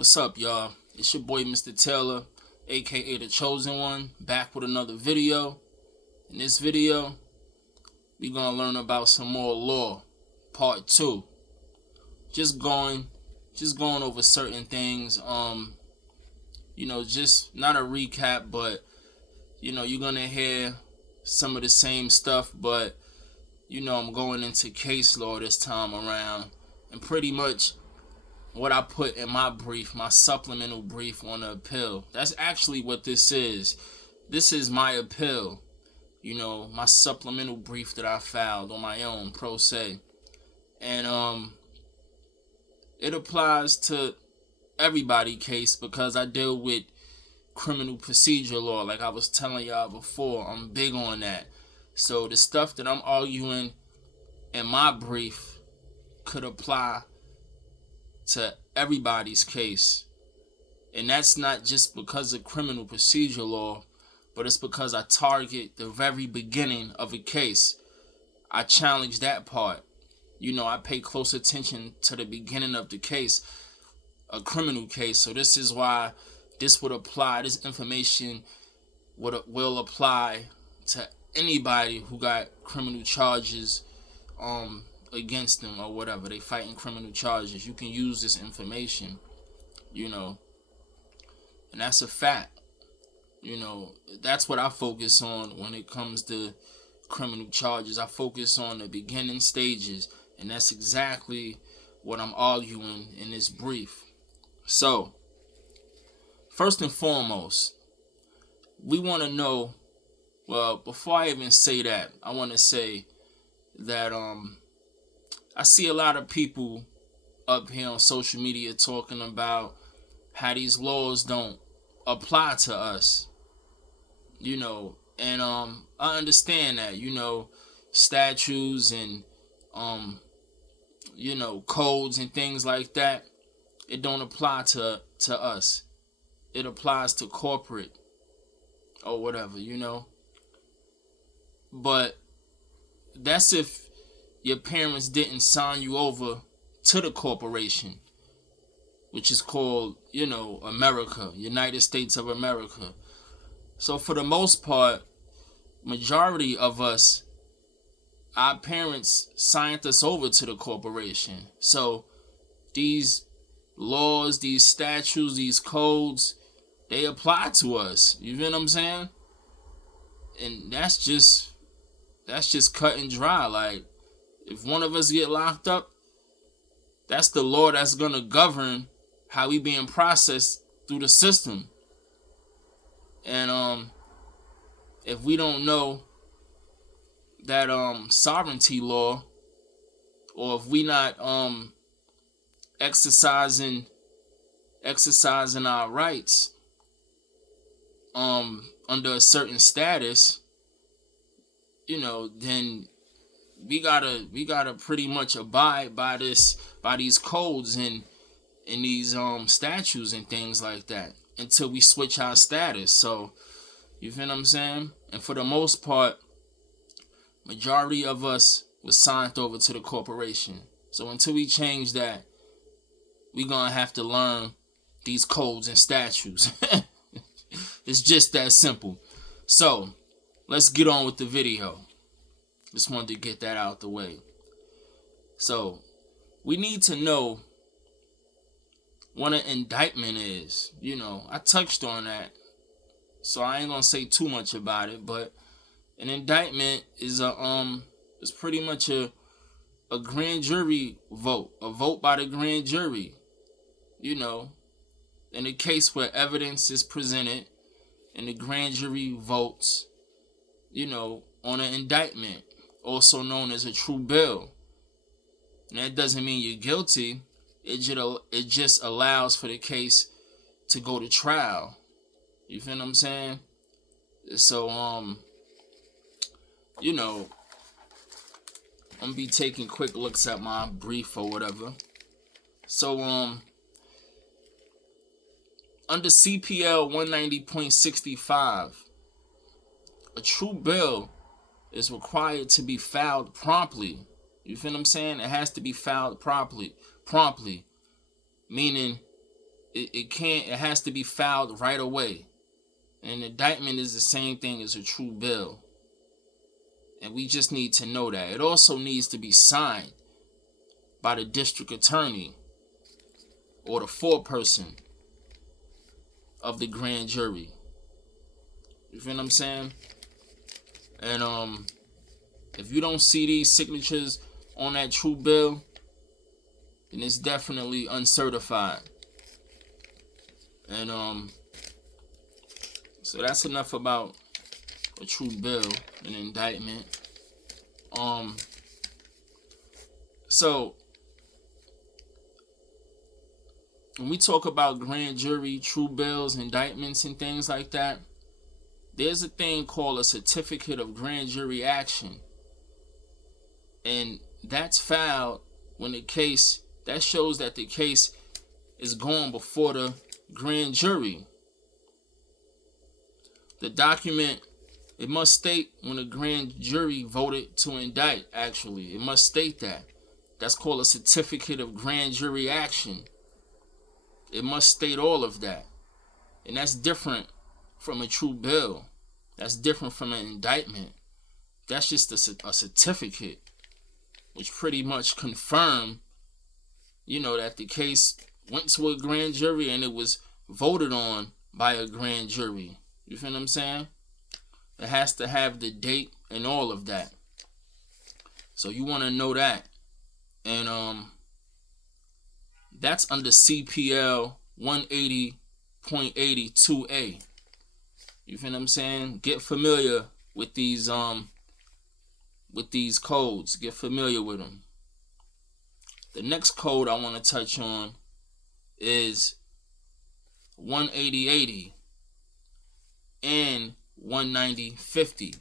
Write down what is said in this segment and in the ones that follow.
What's up, y'all? It's your boy, Mr. Taylor, aka The Chosen One, back with another video. In this video, we're gonna learn about some more law, part 2. Just going over certain things. Just not a recap, but you're gonna hear some of the same stuff, but I'm going into case law this time around, and pretty much what I put in my brief, my supplemental brief on the appeal. That's actually what this is. This is my appeal, my supplemental brief that I filed on my own, pro se. And it applies to everybody case because I deal with criminal procedure law. Like I was telling y'all before, I'm big on that. So the stuff that I'm arguing in my brief could apply to everybody's case. And that's not just because of criminal procedure law, but it's because I target the very beginning of a case. I challenge that part. I pay close attention to the beginning of the case, a criminal case. So this is why this information will apply to anybody who got criminal charges against them or whatever. They fighting criminal charges. You can use this information, and that's a fact. That's what I focus on when it comes to criminal charges. I focus on the beginning stages, and that's exactly what I'm arguing in this brief. So, first and foremost, we want to know, well, before I even say that, I want to say that I see a lot of people up here on social media talking about how these laws don't apply to us, and I understand that, statutes and codes and things like that, it don't apply to us. It applies to corporate or whatever, but that's if your parents didn't sign you over to the corporation, which is called, America, United States of America. So for the most part, majority of us, our parents signed us over to the corporation. So these laws, these statutes, these codes, they apply to us. You know what I'm saying? And that's just cut and dry. Like, if one of us get locked up, that's the law that's gonna govern how we being processed through the system. And if we don't know that sovereignty law, or if we not exercising our rights under a certain status, then we gotta pretty much abide by these codes and these statutes and things like that until we switch our status. So you feel what I'm saying? And for the most part, majority of us was signed over to the corporation. So until we change that, we gonna have to learn these codes and statutes. It's just that simple. So let's get on with the video. Just wanted to get that out the way. So we need to know what an indictment is. I touched on that, so I ain't gonna say too much about it. But an indictment is is pretty much a grand jury vote, a vote by the grand jury. In a case where evidence is presented and the grand jury votes, on an indictment, also known as a true bill. And that doesn't mean you're guilty. It just allows for the case to go to trial. You feel what I'm saying? So I'm gonna be taking quick looks at my brief or whatever. So under CPL 190.65, a true bill is required to be filed promptly. You feel what I'm saying? It has to be filed promptly. Meaning it has to be filed right away. An indictment is the same thing as a true bill. And we just need to know that. It also needs to be signed by the district attorney or the foreperson of the grand jury. You feel what I'm saying? And if you don't see these signatures on that true bill, then it's definitely uncertified. And so that's enough about a true bill, an indictment. So when we talk about grand jury, true bills, indictments, and things like that, there's a thing called a certificate of grand jury action. And that's filed when the case, that shows that the case is going before the grand jury. The document, it must state when the grand jury voted to indict, actually. It must state that. That's called a certificate of grand jury action. It must state all of that. And that's different from a true bill. That's different from an indictment. That's just a certificate, which pretty much confirm, that the case went to a grand jury and it was voted on by a grand jury. You feel what I'm saying? It has to have the date and all of that. So you want to know that. And that's under CPL 180.82A. You feel what I'm saying? Get familiar with these codes. Get familiar with them. The next code I want to touch on is 18080 and 19050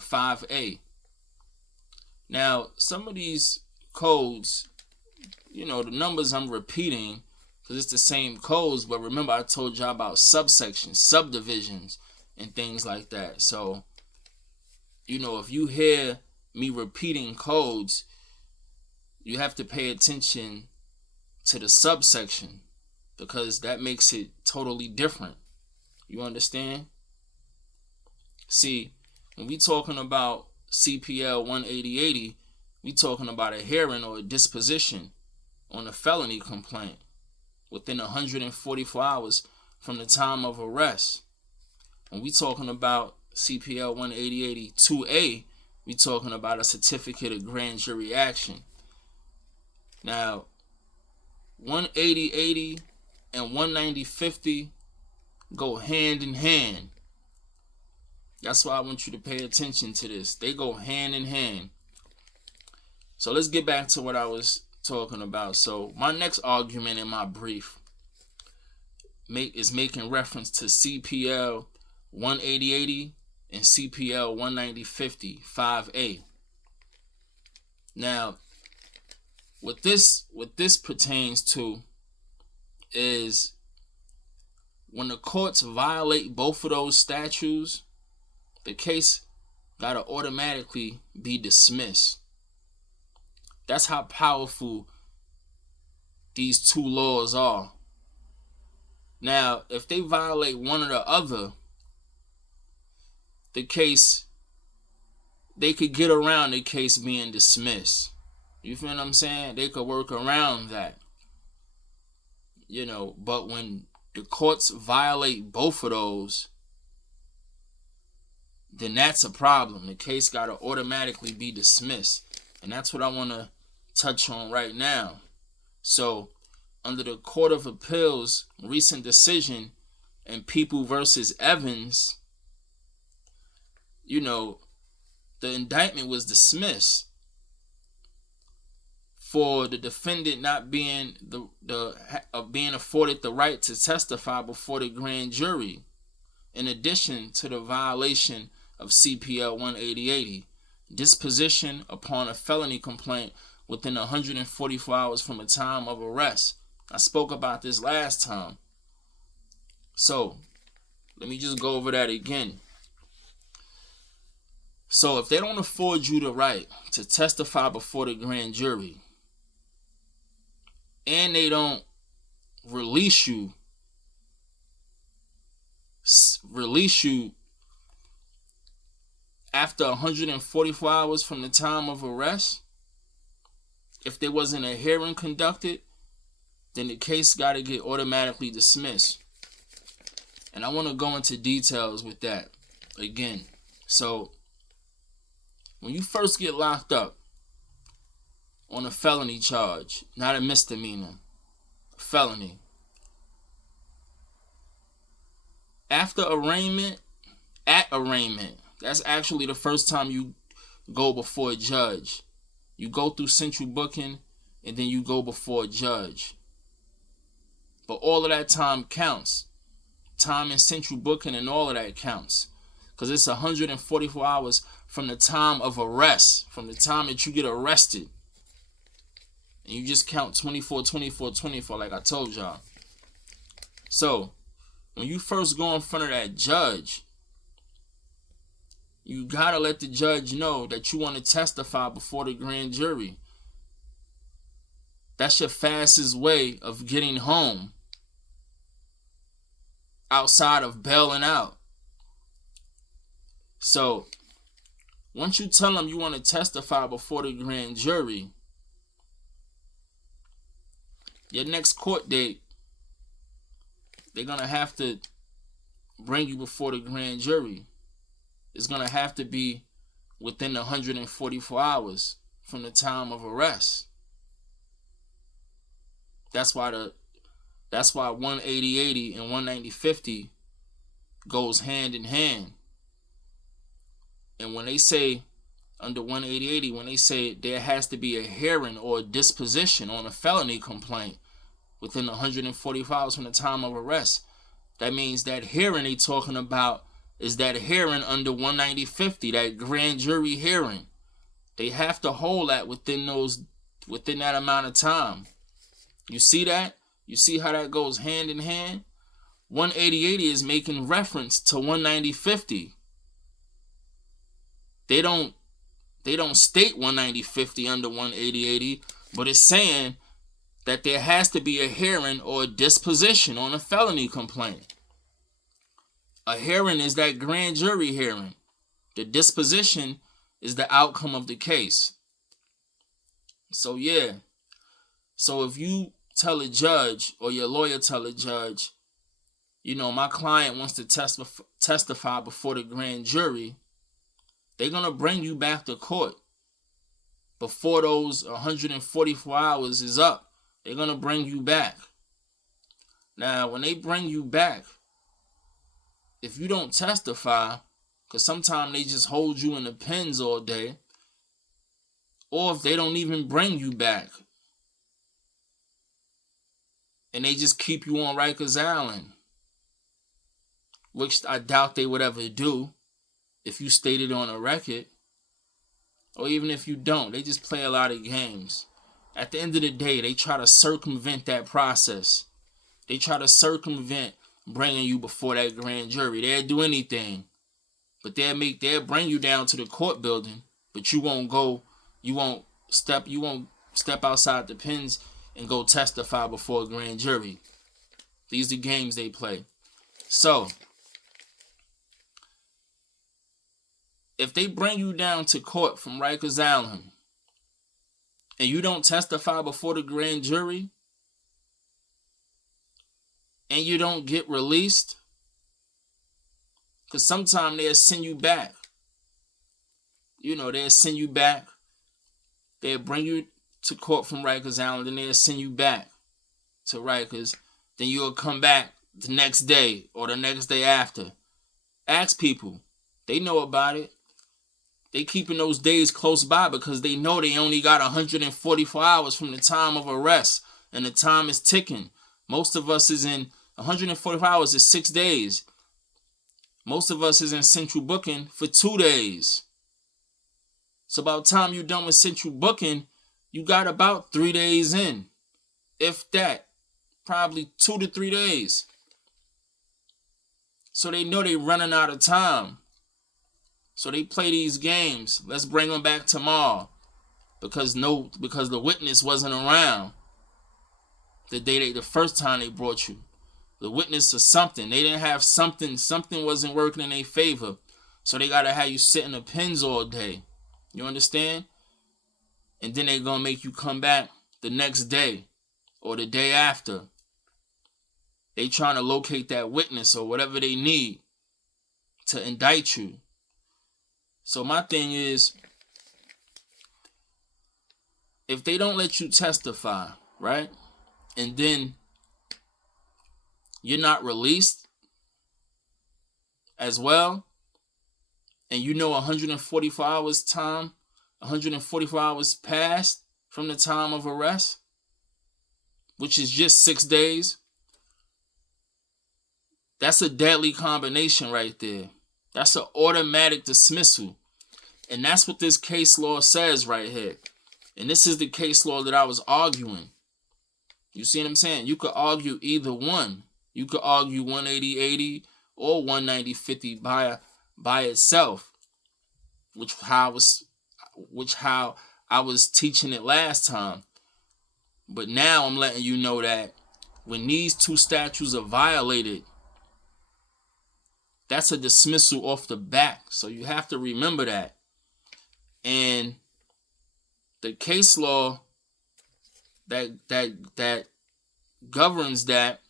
5A. Now, some of these codes, the numbers I'm repeating because it's the same codes, but remember I told y'all about subsections, subdivisions, and things like that. So, if you hear me repeating codes, you have to pay attention to the subsection because that makes it totally different. You understand? See, when we talking about CPL 18080, we talking about a hearing or a disposition on a felony complaint within 144 hours from the time of arrest. When we talking about CPL 18082A, we talking about a certificate of grand jury action. Now, 18080 and 19050 go hand in hand. That's why I want you to pay attention to this. They go hand in hand. So let's get back to what I was talking about. So my next argument in my brief is making reference to CPL 18080 and CPL 19050 5A. Now, what this pertains to is when the courts violate both of those statutes, the case gotta automatically be dismissed. That's how powerful these two laws are. Now, if they violate one or the other, the case, they could get around the case being dismissed. You feel what I'm saying? They could work around that. But when the courts violate both of those, then that's a problem. The case got to automatically be dismissed. And that's what I want to touch on right now. So, under the Court of Appeals recent decision in People versus Evans, the indictment was dismissed for the defendant not being being afforded the right to testify before the grand jury, in addition to the violation of CPL 18080, disposition upon a felony complaint within 144 hours from the time of arrest. I spoke about this last time. So, let me just go over that again. So, if they don't afford you the right to testify before the grand jury, and they don't release you after 144 hours from the time of arrest, if there wasn't a hearing conducted, then the case got to get automatically dismissed. And I want to go into details with that again. So, when you first get locked up on a felony charge, not a misdemeanor, a felony, after arraignment, at arraignment, that's actually the first time you go before a judge. You go through central booking, and then you go before a judge. But all of that time counts. Time in central booking and all of that counts. Because it's 144 hours from the time of arrest, from the time that you get arrested. And you just count 24, 24, 24 like I told y'all. So, when you first go in front of that judge, you gotta let the judge know that you want to testify before the grand jury. That's your fastest way of getting home outside of bailing out. So, once you tell them you want to testify before the grand jury, your next court date, they're going to have to bring you before the grand jury. It's going to have to be within 144 hours from the time of arrest. That's why 180-80 and 190-50 goes hand in hand. And when they say under 180-80, when they say there has to be a hearing or a disposition on a felony complaint within 145 hours from the time of arrest, that means that hearing they talking about is that hearing under 190-50, that grand jury hearing. They have to hold that within that amount of time. You see that? You see how that goes hand in hand? 180-80 is making reference to 190-50. They don't state 190-50 under 180-80, but it's saying that there has to be a hearing or a disposition on a felony complaint. A hearing is that grand jury hearing. The disposition is the outcome of the case. So yeah. So if you tell a judge or your lawyer tell a judge, my client wants to testify before the grand jury, they're going to bring you back to court before those 144 hours is up. They're going to bring you back. Now, when they bring you back, if you don't testify, because sometimes they just hold you in the pens all day, or if they don't even bring you back, and they just keep you on Rikers Island, which I doubt they would ever do if you stated on a record, or even if you don't. They just play a lot of games. At the end of the day, they try to circumvent that process. They try to circumvent bringing you before that grand jury. They'll do anything, but they'll bring you down to the court building, but you won't step outside the pens and go testify before a grand jury. These are the games they play. So, if they bring you down to court from Rikers Island and you don't testify before the grand jury and you don't get released, because sometimes they'll send you back. They'll send you back. They'll bring you to court from Rikers Island and they'll send you back to Rikers. Then you'll come back the next day or the next day after. Ask people. They know about it. They keeping those days close by because they know they only got 144 hours from the time of arrest and the time is ticking. Most of us is in 145 hours is 6 days. Most of us is in central booking for 2 days. So by the time you're done with central booking, you got about 3 days in. If that. Probably 2 to 3 days. So they know they're running out of time. So they play these games. Let's bring them back tomorrow. Because the witness wasn't around. the first time they brought you. The witness or something. They didn't have something. Something wasn't working in their favor. So they got to have you sit in the pens all day. You understand? And then they're going to make you come back the next day or the day after. They trying to locate that witness or whatever they need to indict you. So my thing is, if they don't let you testify, right? And then you're not released as well, and you know 144 hours passed from the time of arrest, which is just 6 days, that's a deadly combination right there. That's an automatic dismissal. And that's what this case law says right here. And this is the case law that I was arguing. You see what I'm saying? You could argue either one. You could argue 180-80 or 190-50 by itself, which how I was teaching it last time. But now I'm letting you know that when these two statutes are violated, that's a dismissal off the back. So you have to remember that. And the case law that governs that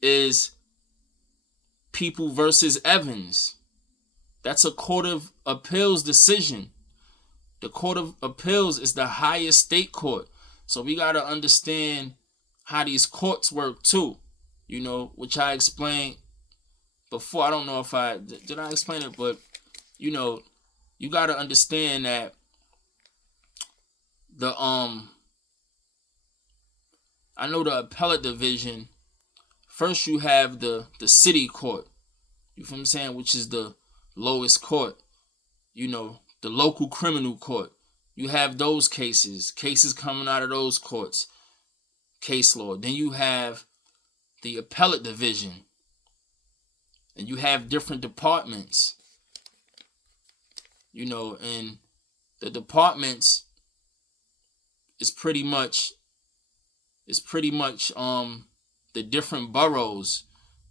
is People versus Evans. That's a Court of Appeals decision. The Court of Appeals is the highest state court. So we got to understand how these courts work too. You know, which I explained before. I don't know if did I explain it, but you know, you got to understand that I know the appellate division, first you have the city court, you feel what I'm saying, which is the lowest court, you know, the local criminal court. You have those cases coming out of those courts, case law. Then you have the appellate division, and you have different departments, you know, and the departments is pretty much the different boroughs.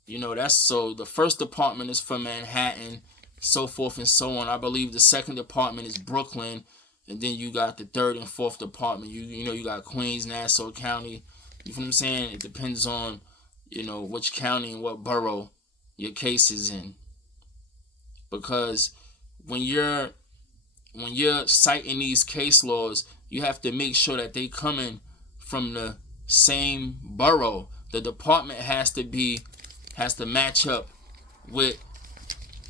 You know, that's so the first department is for Manhattan, so forth and so on. I believe the second department is Brooklyn, and then you got the third and fourth department. You know, you got Queens, Nassau County. You feel what I'm saying? It depends on, you know, which county and what borough your case is in. Because when you're citing these case laws, you have to make sure that they coming from the same borough. The department has to match up with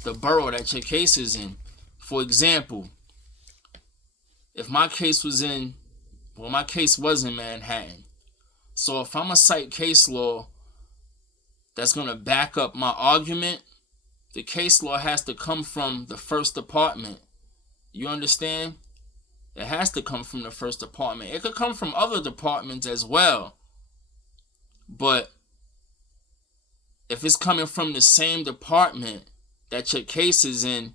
the borough that your case is in. For example, if my case was in Manhattan. So if I'm gonna cite case law that's gonna back up my argument, the case law has to come from the first department. You understand? It has to come from the first department. It could come from other departments as well. But if it's coming from the same department that your case is in,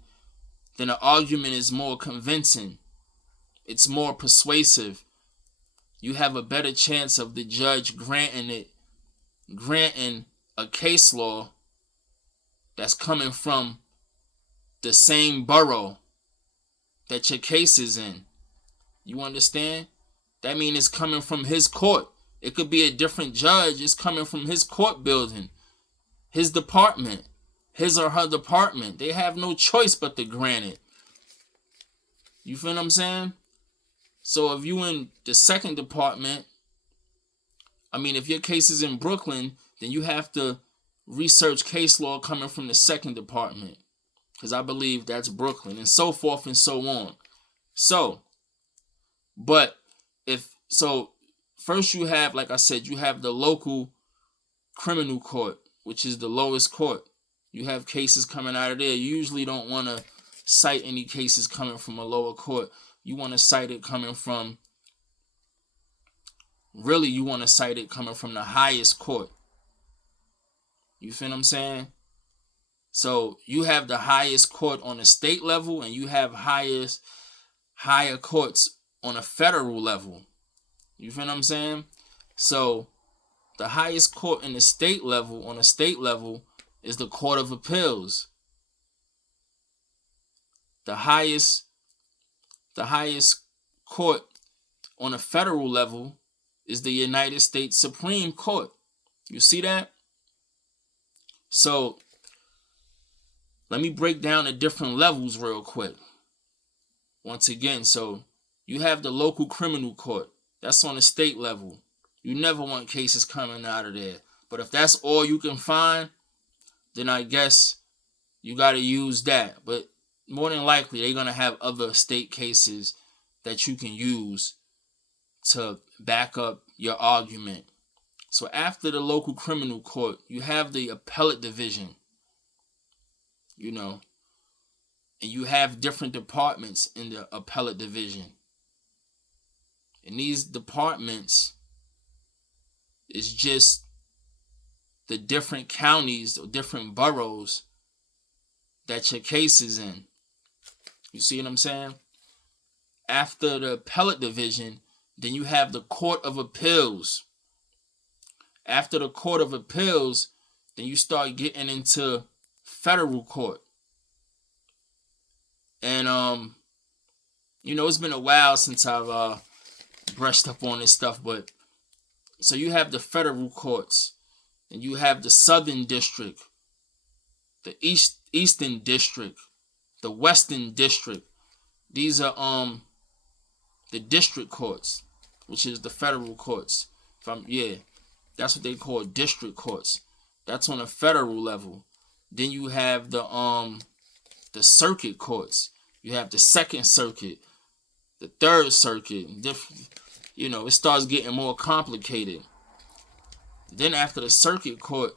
then the argument is more convincing. It's more persuasive. You have a better chance of the judge granting a case law that's coming from the same borough that your case is in. You understand? That means it's coming from his court. It could be a different judge. It's coming from his court building, his department, his or her department. They have no choice but to grant it. You feel what I'm saying? So if you in the second department, if your case is in Brooklyn, then you have to research case law coming from the second department, because I believe that's Brooklyn, and so forth and so on. First you have, like I said, you have the local criminal court, which is the lowest court. You have cases coming out of there. You usually don't want to cite any cases coming from a lower court. You want to cite it coming from the highest court. You feel what I'm saying? So you have the highest court on the state level, and you have higher courts on a federal level. You feel what I'm saying? So The highest court in the state level, on a state level, is the Court of Appeals. The highest court on a federal level is the United States Supreme Court. You see that? So let me break down the different levels real quick. Once again, so you have the local criminal court. That's on the state level. You never want cases coming out of there. But if that's all you can find, then I guess you got to use that. But more than likely, they're going to have other state cases that you can use to back up your argument. So after the local criminal court, you have the appellate division, and you have different departments in the appellate division. And these departments is just the different counties or different boroughs that your case is in. You see what I'm saying? After the appellate division, then you have the Court of Appeals. After the Court of Appeals, then you start getting into federal court. And it's been a while since I've brushed up on this stuff, but so you have the federal courts, and you have the Southern District, the Eastern District, the Western District. These are the district courts, which is the federal courts. That's what they call district courts. That's on a federal level. Then you have the circuit courts. You have the Second Circuit, the Third Circuit. It starts getting more complicated. Then after the circuit court,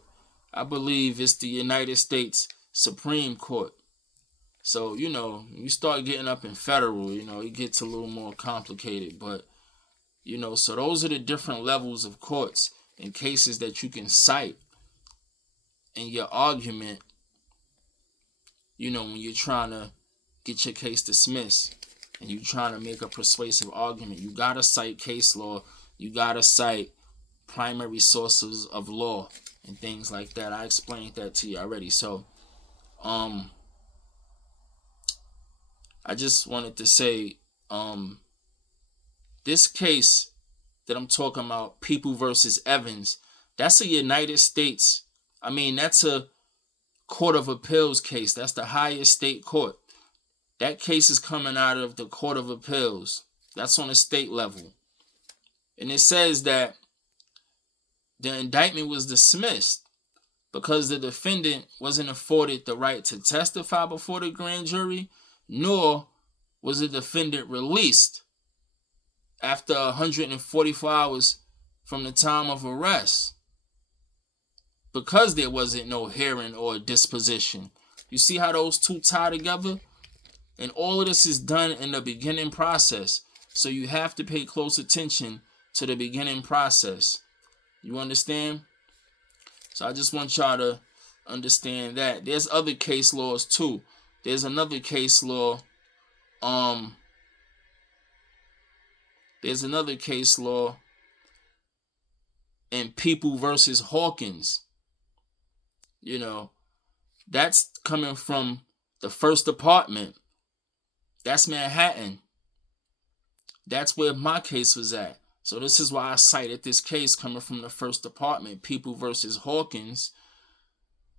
I believe it's the United States Supreme Court. So, you start getting up in federal, it gets a little more complicated. But, so those are the different levels of courts and cases that you can cite in your argument, when you're trying to get your case dismissed and you're trying to make a persuasive argument. You got to cite case law. You got to cite primary sources of law and things like that. I explained that to you already. So, I just wanted to say, this case that I'm talking about, People versus Evans, that's a United States, that's a Court of Appeals case. That's the highest state court. That case is coming out of the Court of Appeals. That's on a state level. And it says that the indictment was dismissed because the defendant wasn't afforded the right to testify before the grand jury, nor was the defendant released after 144 hours from the time of arrest, because there wasn't no hearing or disposition. You see how those two tie together? And all of this is done in the beginning process. So you have to pay close attention to the beginning process. You understand? So I just want y'all to understand that. There's other case laws too. There's another case law. There's another case law in People versus Hawkins. That's coming from the First Department. That's Manhattan. That's where my case was at. So this is why I cited this case coming from the First Department, People versus Hawkins.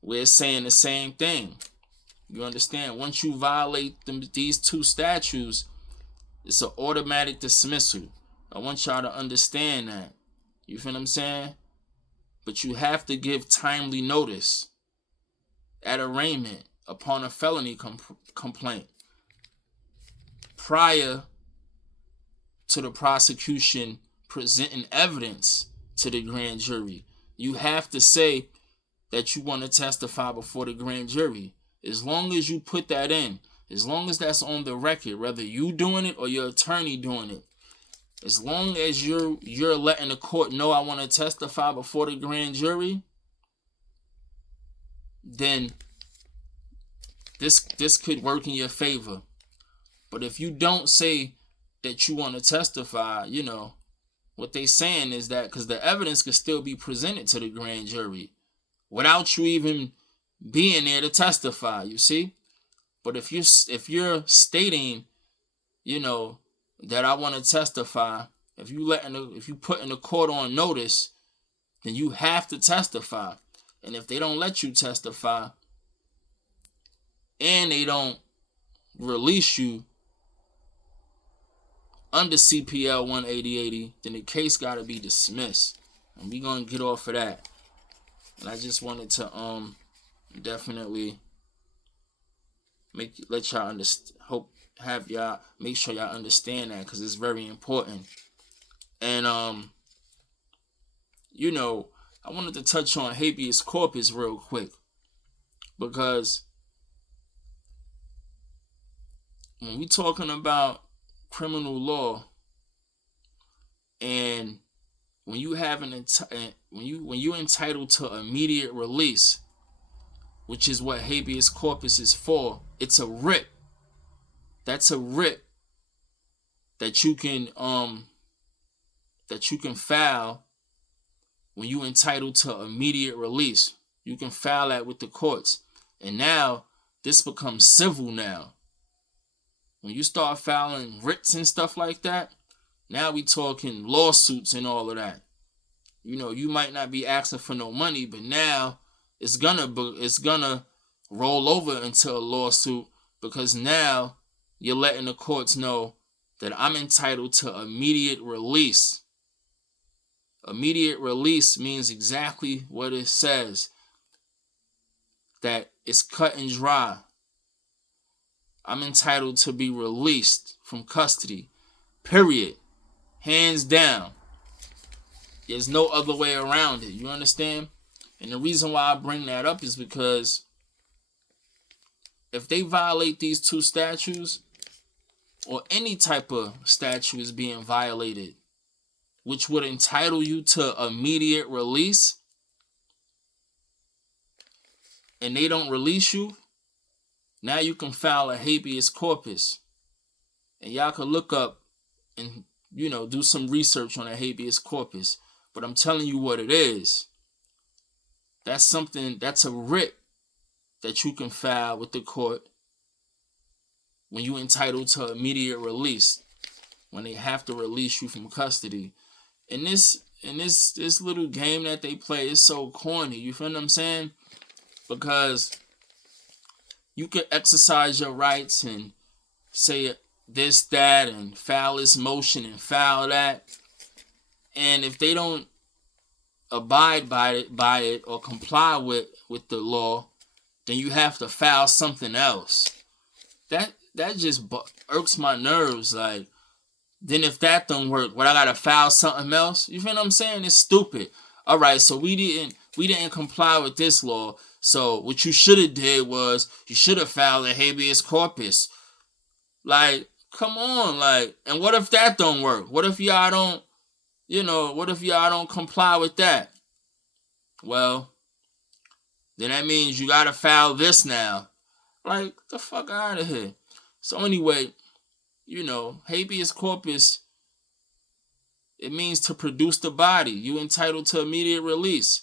We're saying the same thing. You understand? Once you violate these two statutes, it's an automatic dismissal. I want y'all to understand that. You feel what I'm saying? But you have to give timely notice at arraignment upon a felony complaint prior to the prosecution presenting evidence to the grand jury. You have to say that you want to testify before the grand jury. As long as you put that in, as long as that's on the record, whether you doing it or your attorney doing it, as long as you're letting the court know I want to testify before the grand jury, then this could work in your favor. But if you don't say that you want to testify, what they saying is that because the evidence could still be presented to the grand jury without you even being there to testify, you see? But if you're stating, that I want to testify, if you put in the court on notice, then you have to testify. And if they don't let you testify and they don't release you under CPL 18080, then the case got to be dismissed. And we're going to get off of that. And I just wanted to definitely let y'all understand, make sure y'all understand that, because it's very important. And I wanted to touch on habeas corpus real quick, because when we talking about criminal law, and when you entitled to immediate release, which is what habeas corpus is for, it's a writ. That's a writ that you can file when you entitled to immediate release. You can file that with the courts. And now this becomes civil now. When you start filing writs and stuff like that, now we talking lawsuits and all of that. You might not be asking for no money, but now it's gonna roll over into a lawsuit, because now you're letting the courts know that I'm entitled to immediate release. Immediate release means exactly what it says. That it's cut and dry. I'm entitled to be released from custody. Period. Hands down. There's no other way around it. You understand? And the reason why I bring that up is because if they violate these two statutes, or any type of statute is being violated, which would entitle you to immediate release, and they don't release you, now you can file a habeas corpus. And y'all can look up and, do some research on a habeas corpus. But I'm telling you what it is. That's a writ that you can file with the court when you're entitled to immediate release, when they have to release you from custody. And this little game that they play is so corny. You feel what I'm saying? Because you can exercise your rights and say this, that, and file this motion and file that. And if they don't abide by it or comply with the law, then you have to file something else. That just irks my nerves. Like, then if that don't work, I gotta file something else? You feel what I'm saying? It's stupid. All right, so we didn't comply with this law. So what you should have did was you should have filed a habeas corpus. Like, come on, like, and what if that don't work? What if y'all don't, comply with that? Well, then that means you gotta file this now. Like, the fuck out of here. So anyway, habeas corpus, it means to produce the body. You entitled to immediate release.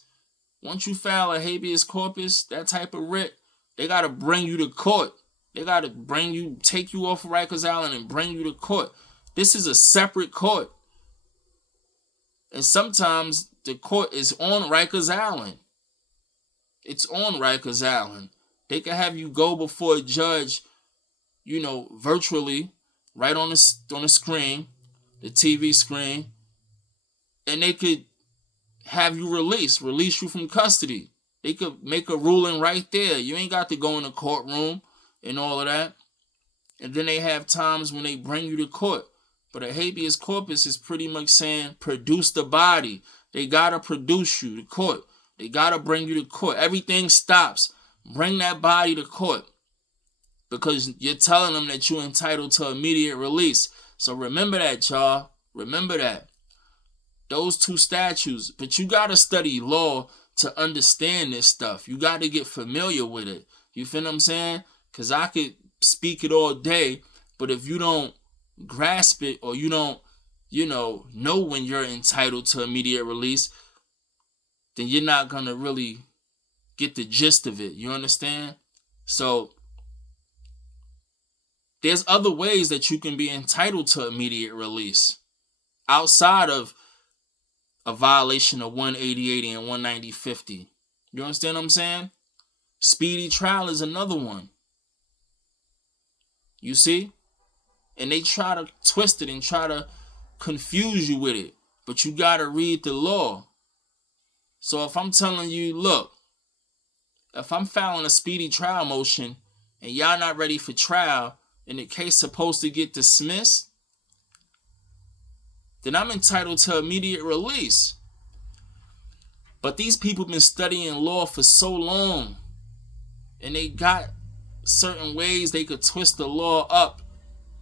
Once you file a habeas corpus, that type of writ, they gotta bring you to court. They gotta take you off of Rikers Island and bring you to court. This is a separate court. And sometimes the court is on Rikers Island. It's on Rikers Island. They can have you go before a judge, virtually, right on the screen, the TV screen, and they could have you release you from custody. They could make a ruling right there. You ain't got to go in the courtroom and all of that. And then they have times when they bring you to court. But a habeas corpus is pretty much saying, produce the body. They gotta produce you to court. They gotta bring you to court. Everything stops. Bring that body to court. Because you're telling them that you're entitled to immediate release. So remember that, y'all. Remember that. Those two statutes. But you got to study law to understand this stuff. You got to get familiar with it. You feel what I'm saying? Because I could speak it all day. But if you don't grasp it, or you don't know when you're entitled to immediate release, then you're not going to really get the gist of it. You understand? So there's other ways that you can be entitled to immediate release outside of a violation of 180 and 190-50. You understand what I'm saying? Speedy trial is another one. You see? And they try to twist it and try to confuse you with it. But you got to read the law. So if I'm telling you, look, if I'm filing a speedy trial motion and y'all not ready for trial and the case supposed to get dismissed, then I'm entitled to immediate release. But these people been studying law for so long, and they got certain ways they could twist the law up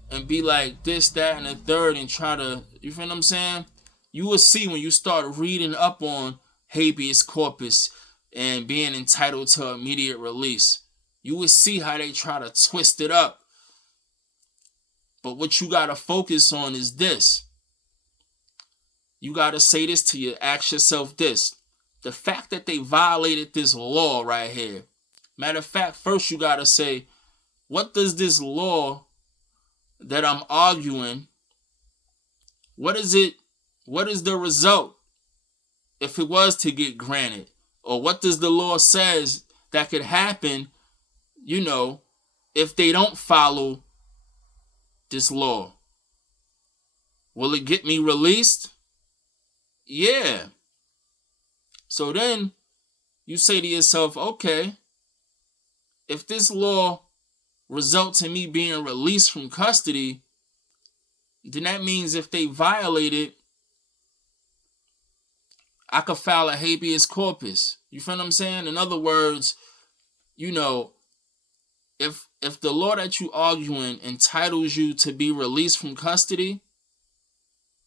and be like this, that, and the third, and try to, you feel what I'm saying? You will see when you start reading up on habeas corpus and being entitled to immediate release. You will see how they try to twist it up. But what you got to focus on is this. You got to say this to you. Ask yourself this. The fact that they violated this law right here. Matter of fact, first you got to say, what does this law that I'm arguing, what is it? What is the result if it was to get granted? Or what does the law says that could happen, if they don't follow this law? Will it get me released? Yeah. So then you say to yourself, okay, if this law results in me being released from custody, then that means if they violate it, I could file a habeas corpus. You feel what I'm saying? In other words, if the law that you arguing entitles you to be released from custody,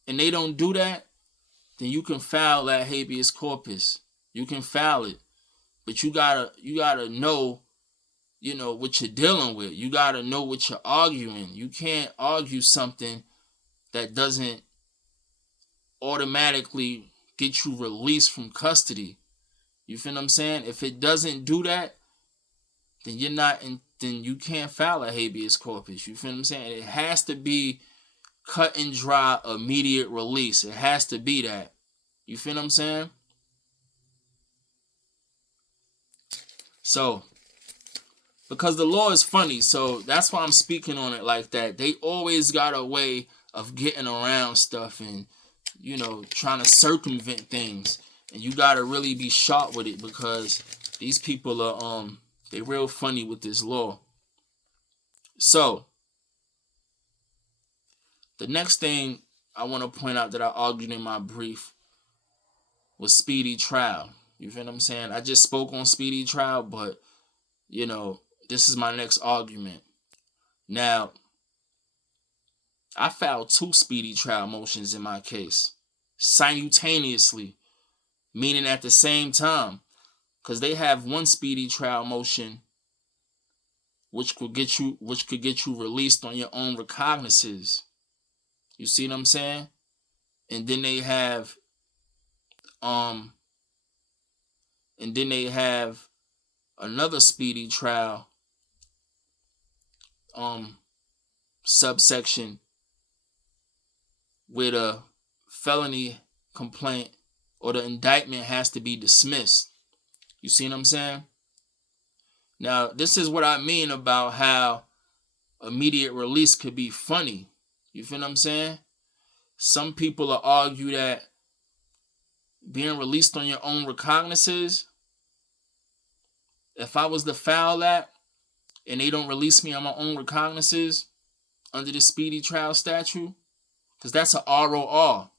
and they don't do that, then you can file that habeas corpus. You can file it. But you gotta know, what you're dealing with. You gotta know what you're arguing. You can't argue something that doesn't automatically get you released from custody. You feel what I'm saying? If it doesn't do that, then then you can't file a habeas corpus. You feel what I'm saying? It has to be cut and dry, immediate release. It has to be that. You feel what I'm saying? So, because the law is funny, so that's why I'm speaking on it like that. They always got a way of getting around stuff and, trying to circumvent things. And you got to really be sharp with it because these people are, they real funny with this law. So, the next thing I want to point out that I argued in my brief was speedy trial. You feel what I'm saying? I just spoke on speedy trial, but, this is my next argument. Now, I filed 2 speedy trial motions in my case simultaneously, meaning at the same time, because they have one speedy trial motion which could get you released on your own recognizances. You see what I'm saying? And then they have another speedy trial subsection with a felony complaint or the indictment has to be dismissed. You see what I'm saying? Now, this is what I mean about how immediate release could be funny. You feel what I'm saying? Some people will argue that being released on your own recognizances, if I was to file that and they don't release me on my own recognizances under the speedy trial statute, because that's a ROR.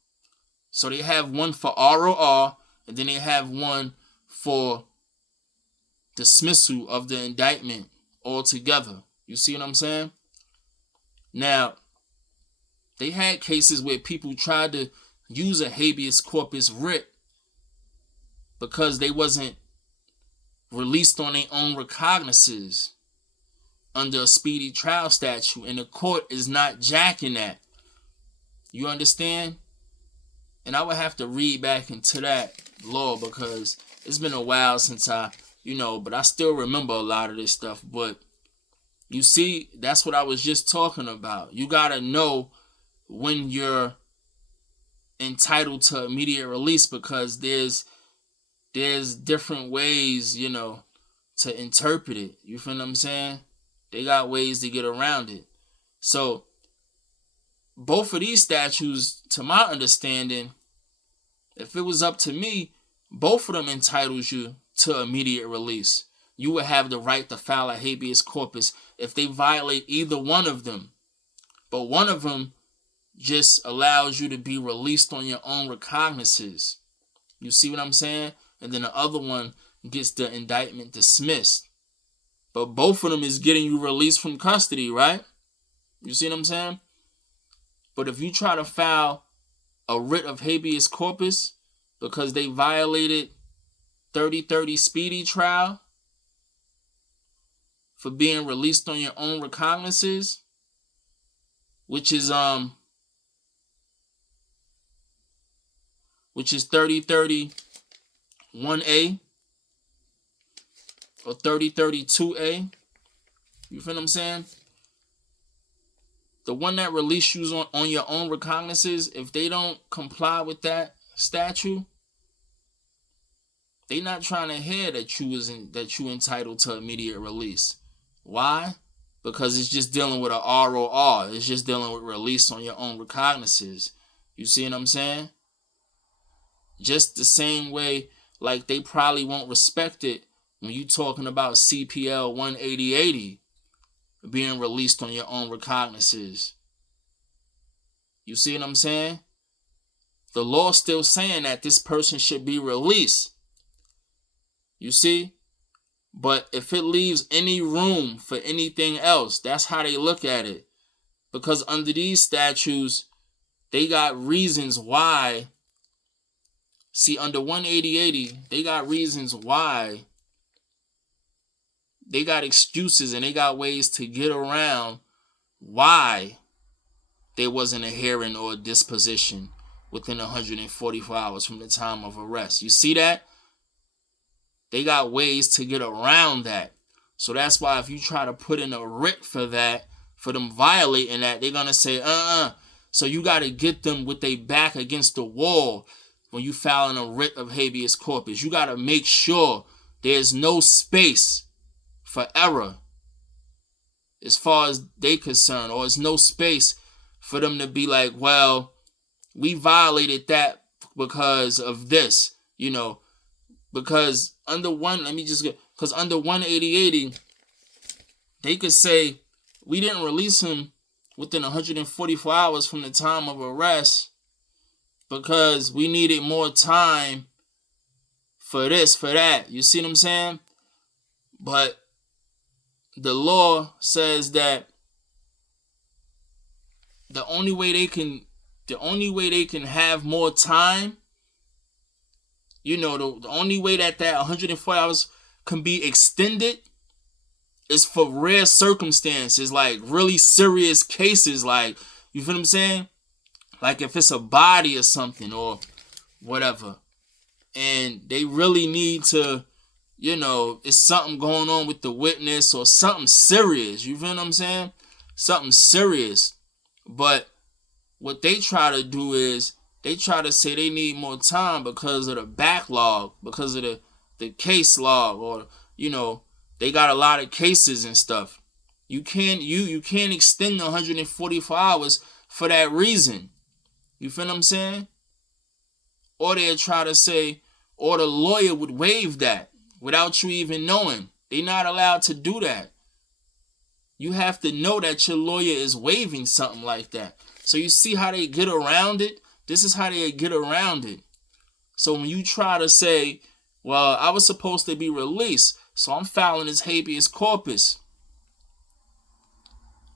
So they have one for ROR and then they have one for dismissal of the indictment altogether. You see what I'm saying? Now, they had cases where people tried to use a habeas corpus writ because they wasn't released on their own recognizances under a speedy trial statute, and the court is not jacking that. You understand? And I would have to read back into that law because it's been a while since but I still remember a lot of this stuff. But you see, that's what I was just talking about. You got to know when you're entitled to immediate release, because there's different ways, to interpret it. You feel what I'm saying? They got ways to get around it. So both of these statutes, to my understanding, if it was up to me, both of them entitles you to immediate release. You would have the right to file a habeas corpus if they violate either one of them. But one of them just allows you to be released on your own recognizances. You see what I'm saying? And then the other one gets the indictment dismissed. But both of them is getting you released from custody, right? You see what I'm saying? But if you try to file a writ of habeas corpus because they violated 3030 speedy trial for being released on your own recognizances, which is 3030 1A or 3032A. You feel what I'm saying? The one that released you on your own recognizances, if they don't comply with that statute, they not trying to hear that you entitled to immediate release. Why? Because it's just dealing with a ROR. It's just dealing with release on your own recognizances. You see what I'm saying? Just the same way, like they probably won't respect it when you talking about CPL 18080 being released on your own recognizances. You see what I'm saying? The law still saying that this person should be released. You see? But if it leaves any room for anything else, that's how they look at it. Because under these statutes, they got reasons why. See, under 18080, they got reasons why. They got excuses and they got ways to get around why there wasn't a hearing or a disposition within 144 hours from the time of arrest. You see that? They got ways to get around that. So that's why if you try to put in a writ for that, for them violating that, they're going to say, So you got to get them with their back against the wall when you filing a writ of habeas corpus. You got to make sure there's no space for error as far as they concerned, or there's no space for them to be like, well, we violated that because of this, because under 18080, they could say we didn't release him within 144 hours from the time of arrest because we needed more time for this, for that. You see what I'm saying? But the law says that the only way they can have more time, the only way that 104 hours can be extended is for rare circumstances, like really serious cases, like, you feel what I'm saying? Like if it's a body or something or whatever, and they really need to, it's something going on with the witness or something serious. You feel what I'm saying? Something serious. But what they try to do is they try to say they need more time because of the backlog, because of the case log, or, they got a lot of cases and stuff. You can't extend the 144 hours for that reason. You feel what I'm saying? Or they'll try to say, or the lawyer would waive that without you even knowing. They're not allowed to do that. You have to know that your lawyer is waiving something like that. So you see how they get around it? This is how they get around it. So when you try to say, well, I was supposed to be released, so I'm filing this habeas corpus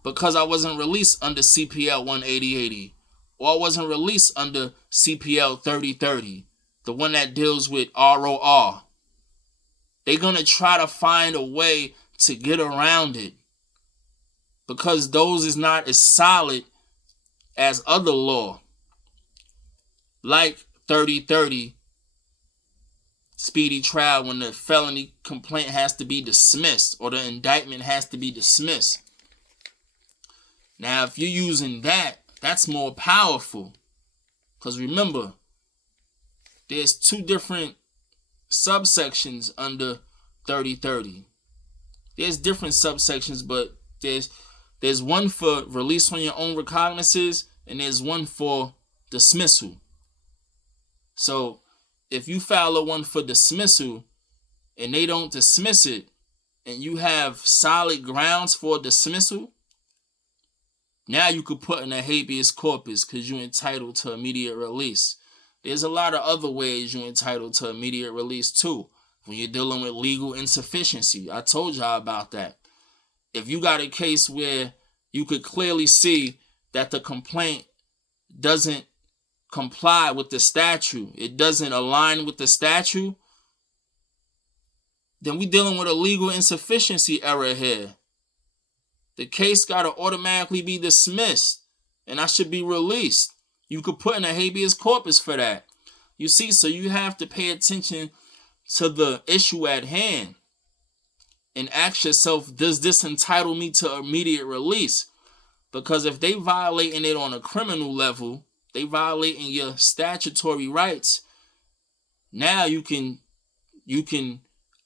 because I wasn't released under CPL 18080, or I wasn't released under CPL 3030, the one that deals with ROR. They're going to try to find a way to get around it because those is not as solid as other law. like 3030 speedy trial when the felony complaint has to be dismissed or the indictment has to be dismissed. Now, if you're using that, that's more powerful. Because remember, there's two different subsections under 3030. There's different subsections, but there's one for release on your own recognizance and there's one for dismissal. So if you file a one for dismissal and they don't dismiss it and you have solid grounds for dismissal, now you could put in a habeas corpus because you're entitled to immediate release. There's a lot of other ways you're entitled to immediate release too. When you're dealing with legal insufficiency, I told y'all about that. If you got a case where you could clearly see that the complaint doesn't comply with the statute, it doesn't align with the statute, then we dealing with a legal insufficiency error here. The case got to automatically be dismissed and I should be released. You could put in a habeas corpus for that. You see, so you have to pay attention to the issue at hand and ask yourself, does this entitle me to immediate release? Because if they violating it on a criminal level, they violating your statutory rights, now you can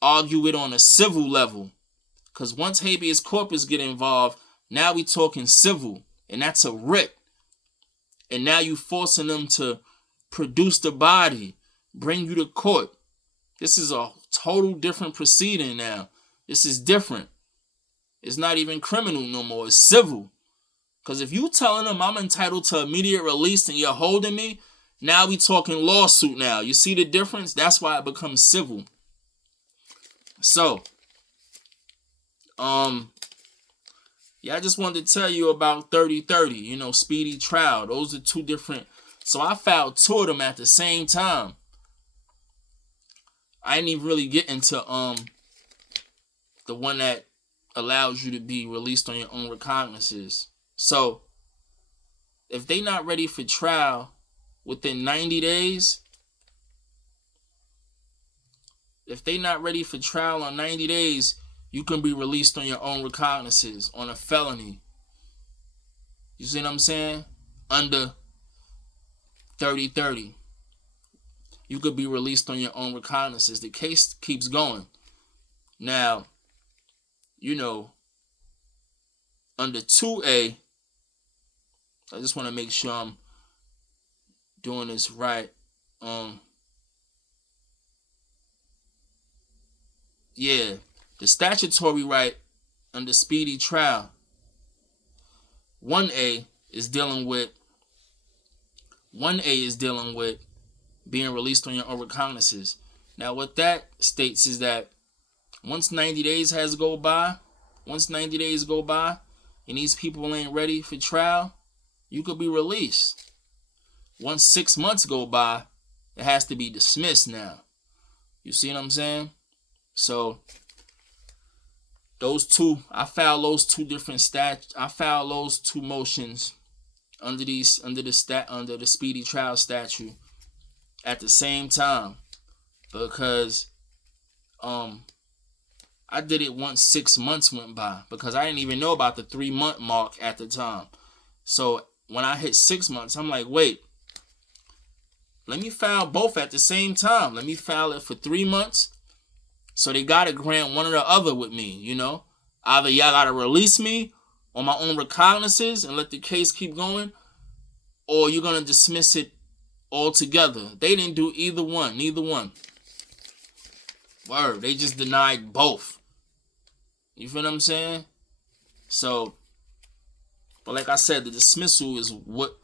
argue it on a civil level. Because once habeas corpus get involved, now we talking civil, and that's a writ. And now you forcing them to produce the body, bring you to court. This is a total different proceeding now. This is different. It's not even criminal no more. It's civil. Because if you telling them I'm entitled to immediate release and you're holding me, now we talking lawsuit now. You see the difference? That's why it becomes civil. So, yeah, I just wanted to tell you about 3030, speedy trial. Those are two different. So I filed two of them at the same time. I didn't even really get into the one that allows you to be released on your own recognizance. So if they not ready for trial within 90 days, if they not ready for trial on 90 days, you can be released on your own recognizance on a felony. You see what I'm saying? Under 3030. You could be released on your own recognizance. The case keeps going. Now, under 2A, I just want to make sure I'm doing this right. The statutory right under speedy trial, 1A is dealing with being released on your own recognizance. Now, what that states is that once 90 days go by, and these people ain't ready for trial, you could be released. Once 6 months go by, it has to be dismissed now. You see what I'm saying? So I filed those two different I filed those two motions under the speedy trial statute at the same time because I did it once 6 months went by because I didn't even know about the 3-month mark at the time. So when I hit 6 months, I'm like, wait, let me file both at the same time. Let me file it for 3 months. So they got to grant one or the other with me, Either y'all got to release me on my own recognizance and let the case keep going, or you're going to dismiss it altogether. They didn't do neither one. Word, they just denied both. You feel what I'm saying? So, but like I said, the dismissal is what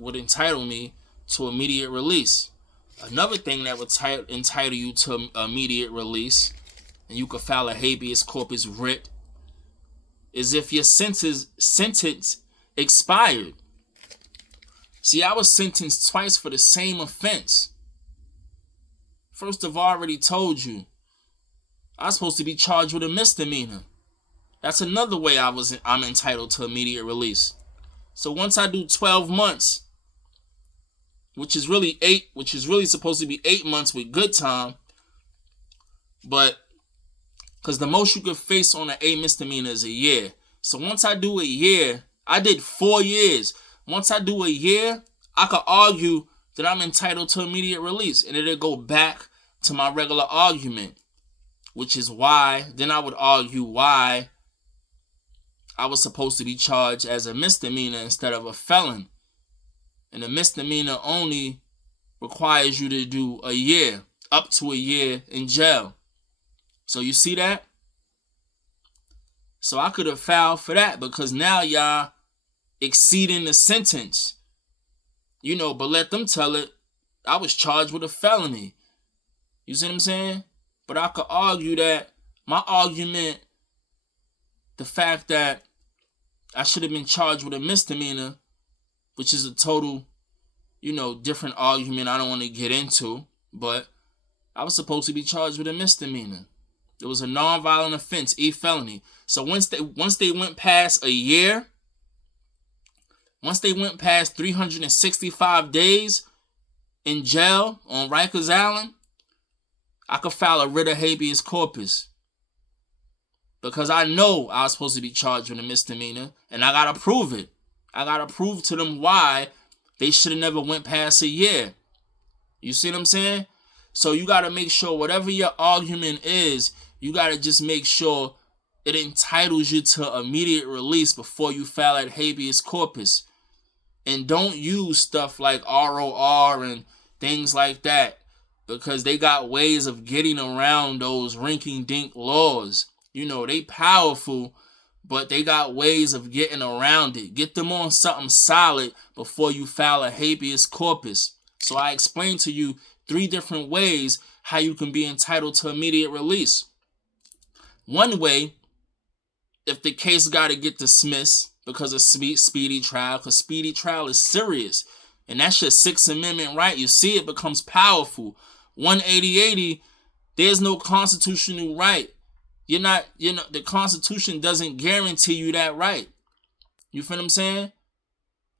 would entitle me to immediate release. Another thing that would entitle you to immediate release, and you could file a habeas corpus writ, is if your sentence expired. See, I was sentenced twice for the same offense. First of all, I already told you, I was supposed to be charged with a misdemeanor. That's another way I'm entitled to immediate release. So once I do 12 months, which is really supposed to be 8 months with good time. But because the most you could face on an A misdemeanor is a year. So once I do a year, I did 4 years. Once I do a year, I could argue that I'm entitled to immediate release, and it'll go back to my regular argument, which is why, then I would argue why I was supposed to be charged as a misdemeanor instead of a felon. And a misdemeanor only requires you to do a year, up to a year in jail. So you see that? So I could have filed for that because now y'all exceeding the sentence. But let them tell it. I was charged with a felony. You see what I'm saying? But I could argue that my argument, the fact that I should have been charged with a misdemeanor, which is a total, different argument I don't want to get into, but I was supposed to be charged with a misdemeanor. It was a non-violent offense, felony. So once they went past a year, once they went past 365 days in jail on Rikers Island, I could file a writ of habeas corpus. Because I know I was supposed to be charged with a misdemeanor, and I gotta prove it. I gotta prove to them why they should have never went past a year. You see what I'm saying? So you gotta make sure whatever your argument is, you gotta just make sure it entitles you to immediate release before you file that habeas corpus. And don't use stuff like ROR and things like that, because they got ways of getting around those rinky-dink laws. They powerful, but they got ways of getting around it. Get them on something solid before you file a habeas corpus. So I explained to you 3 different ways how you can be entitled to immediate release. One way, if the case got to get dismissed because of speedy trial, because speedy trial is serious, and that's your 6th Amendment right. You see, it becomes powerful. 180, there's no constitutional right. The Constitution doesn't guarantee you that right. You feel what I'm saying?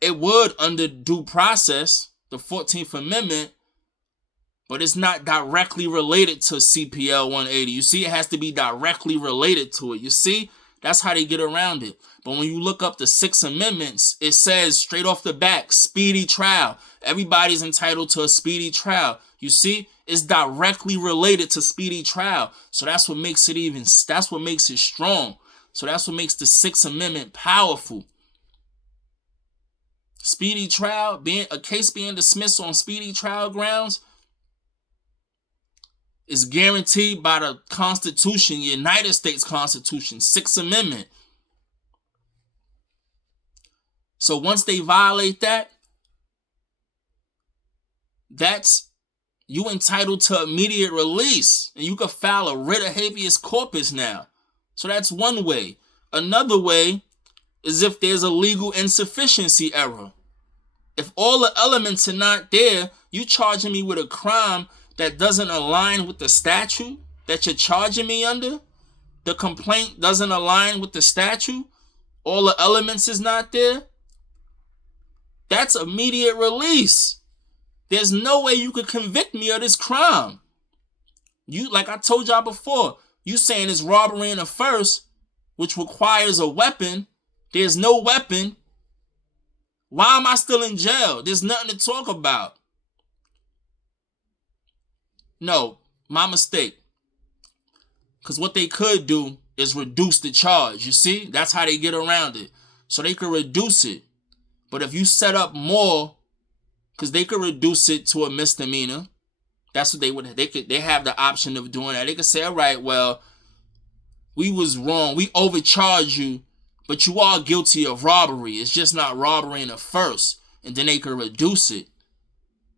It would under due process, the 14th Amendment, but it's not directly related to CPL 180. You see, it has to be directly related to it. You see, that's how they get around it. But when you look up the 6 amendments, it says straight off the back, speedy trial. Everybody's entitled to a speedy trial. You see, it's directly related to speedy trial. So that's what makes it strong. So that's what makes the 6th Amendment powerful. Speedy trial, a case being dismissed on speedy trial grounds, is guaranteed by the Constitution, United States Constitution, 6th Amendment. So once they violate that, that's you entitled to immediate release, and you can file a writ of habeas corpus now. So that's one way. Another way is if there's a legal insufficiency error. If all the elements are not there, you charging me with a crime that doesn't align with the statute that you're charging me under. The complaint doesn't align with the statute. All the elements is not there. That's immediate release. There's no way you could convict me of this crime. Like I told y'all before, you saying it's robbery in the first, which requires a weapon. There's no weapon. Why am I still in jail? There's nothing to talk about. No, my mistake. Because what they could do is reduce the charge. You see? That's how they get around it. So they could reduce it. But if you set up more, because they could reduce it to a misdemeanor. That's what they have the option of doing that. They could say, all right, well, we was wrong. We overcharged you, but you are guilty of robbery. It's just not robbery in the first. And then they could reduce it.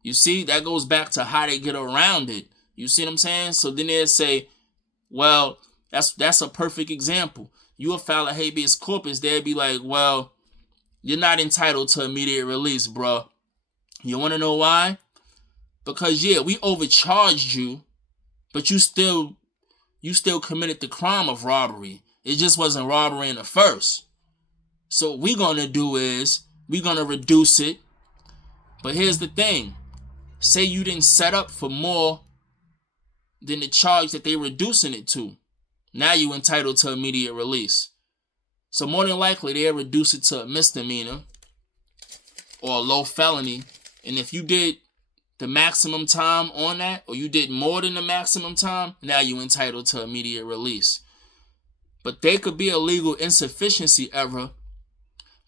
You see, that goes back to how they get around it. You see what I'm saying? So then they'll say, well, that's a perfect example. You will file a habeas corpus. They'll be like, well, you're not entitled to immediate release, bro. You want to know why? Because, yeah, we overcharged you, but you still committed the crime of robbery. It just wasn't robbery in the first. So what we're going to do is we're going to reduce it. But here's the thing. say you didn't set up for more than the charge that they reducing it to. Now you entitled to immediate release. So more than likely they'll reduce it to a misdemeanor or a low felony. And if you did the maximum time on that, or you did more than the maximum time, now you entitled to immediate release. But there could be a legal insufficiency error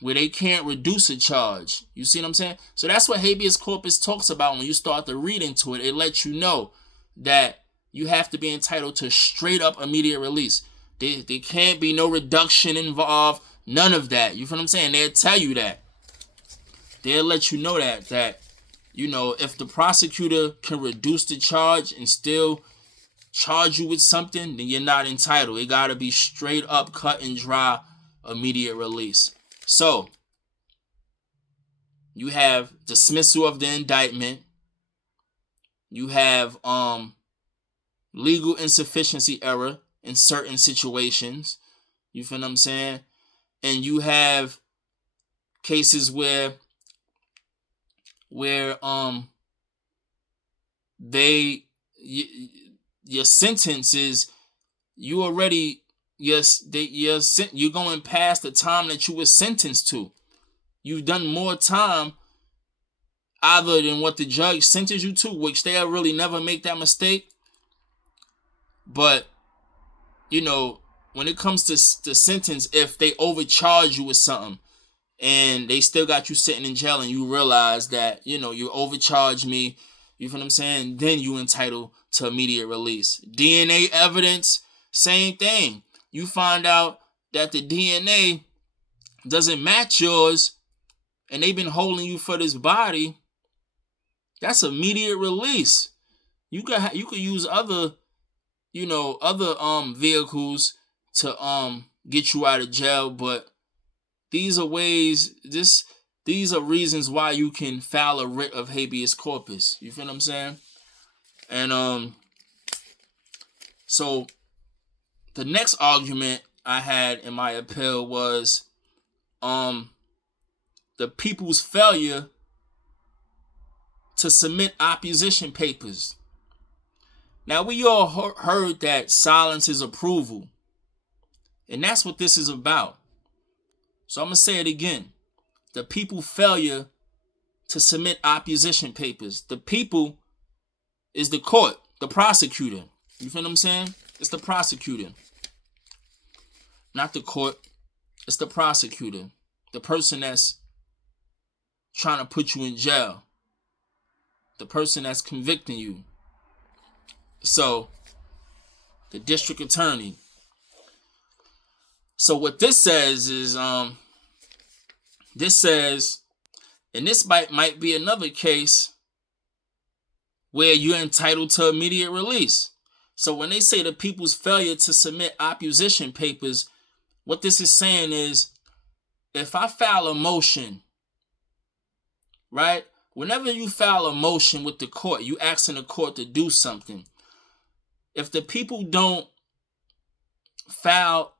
where they can't reduce a charge. You see what I'm saying? So that's what habeas corpus talks about. When you start to read into it, it lets you know that you have to be entitled to straight up immediate release. There can't be no reduction involved, none of that. You feel what I'm saying? They'll tell you that. They'll let you know that, you know, if the prosecutor can reduce the charge and still charge you with something, then you're not entitled. It got to be straight up, cut and dry, immediate release. So, you have dismissal of the indictment. You have legal insufficiency error in certain situations. You feel what I'm saying? And you have cases where your sentence is, you already, you're going past the time that you were sentenced to. You've done more time either than what the judge sentenced you to, which they'll really never make that mistake. But, you know, when it comes to the sentence, if they overcharge you with something and they still got you sitting in jail and you realize that, you know, you overcharged me, you feel what I'm saying? Then you entitled to immediate release. DNA evidence, same thing. You find out that the DNA doesn't match yours and they've been holding you for this body, that's immediate release. You could use other vehicles to get you out of jail, but these are reasons why you can file a writ of habeas corpus. You feel what I'm saying? And so the next argument I had in my appeal was the people's failure to submit opposition papers. Now, we all heard that silence is approval. And that's what this is about. So I'm going to say it again. The people's failure to submit opposition papers. The people is the court, the prosecutor. You feel what I'm saying? It's the prosecutor. Not the court. It's the prosecutor. The person that's trying to put you in jail. The person that's convicting you. So, the district attorney. So what this says is, this says, and this might be another case where you're entitled to immediate release. So when they say the people's failure to submit opposition papers, what this is saying is, if I file a motion, right? Whenever you file a motion with the court, you asking the court to do something. If the people don't file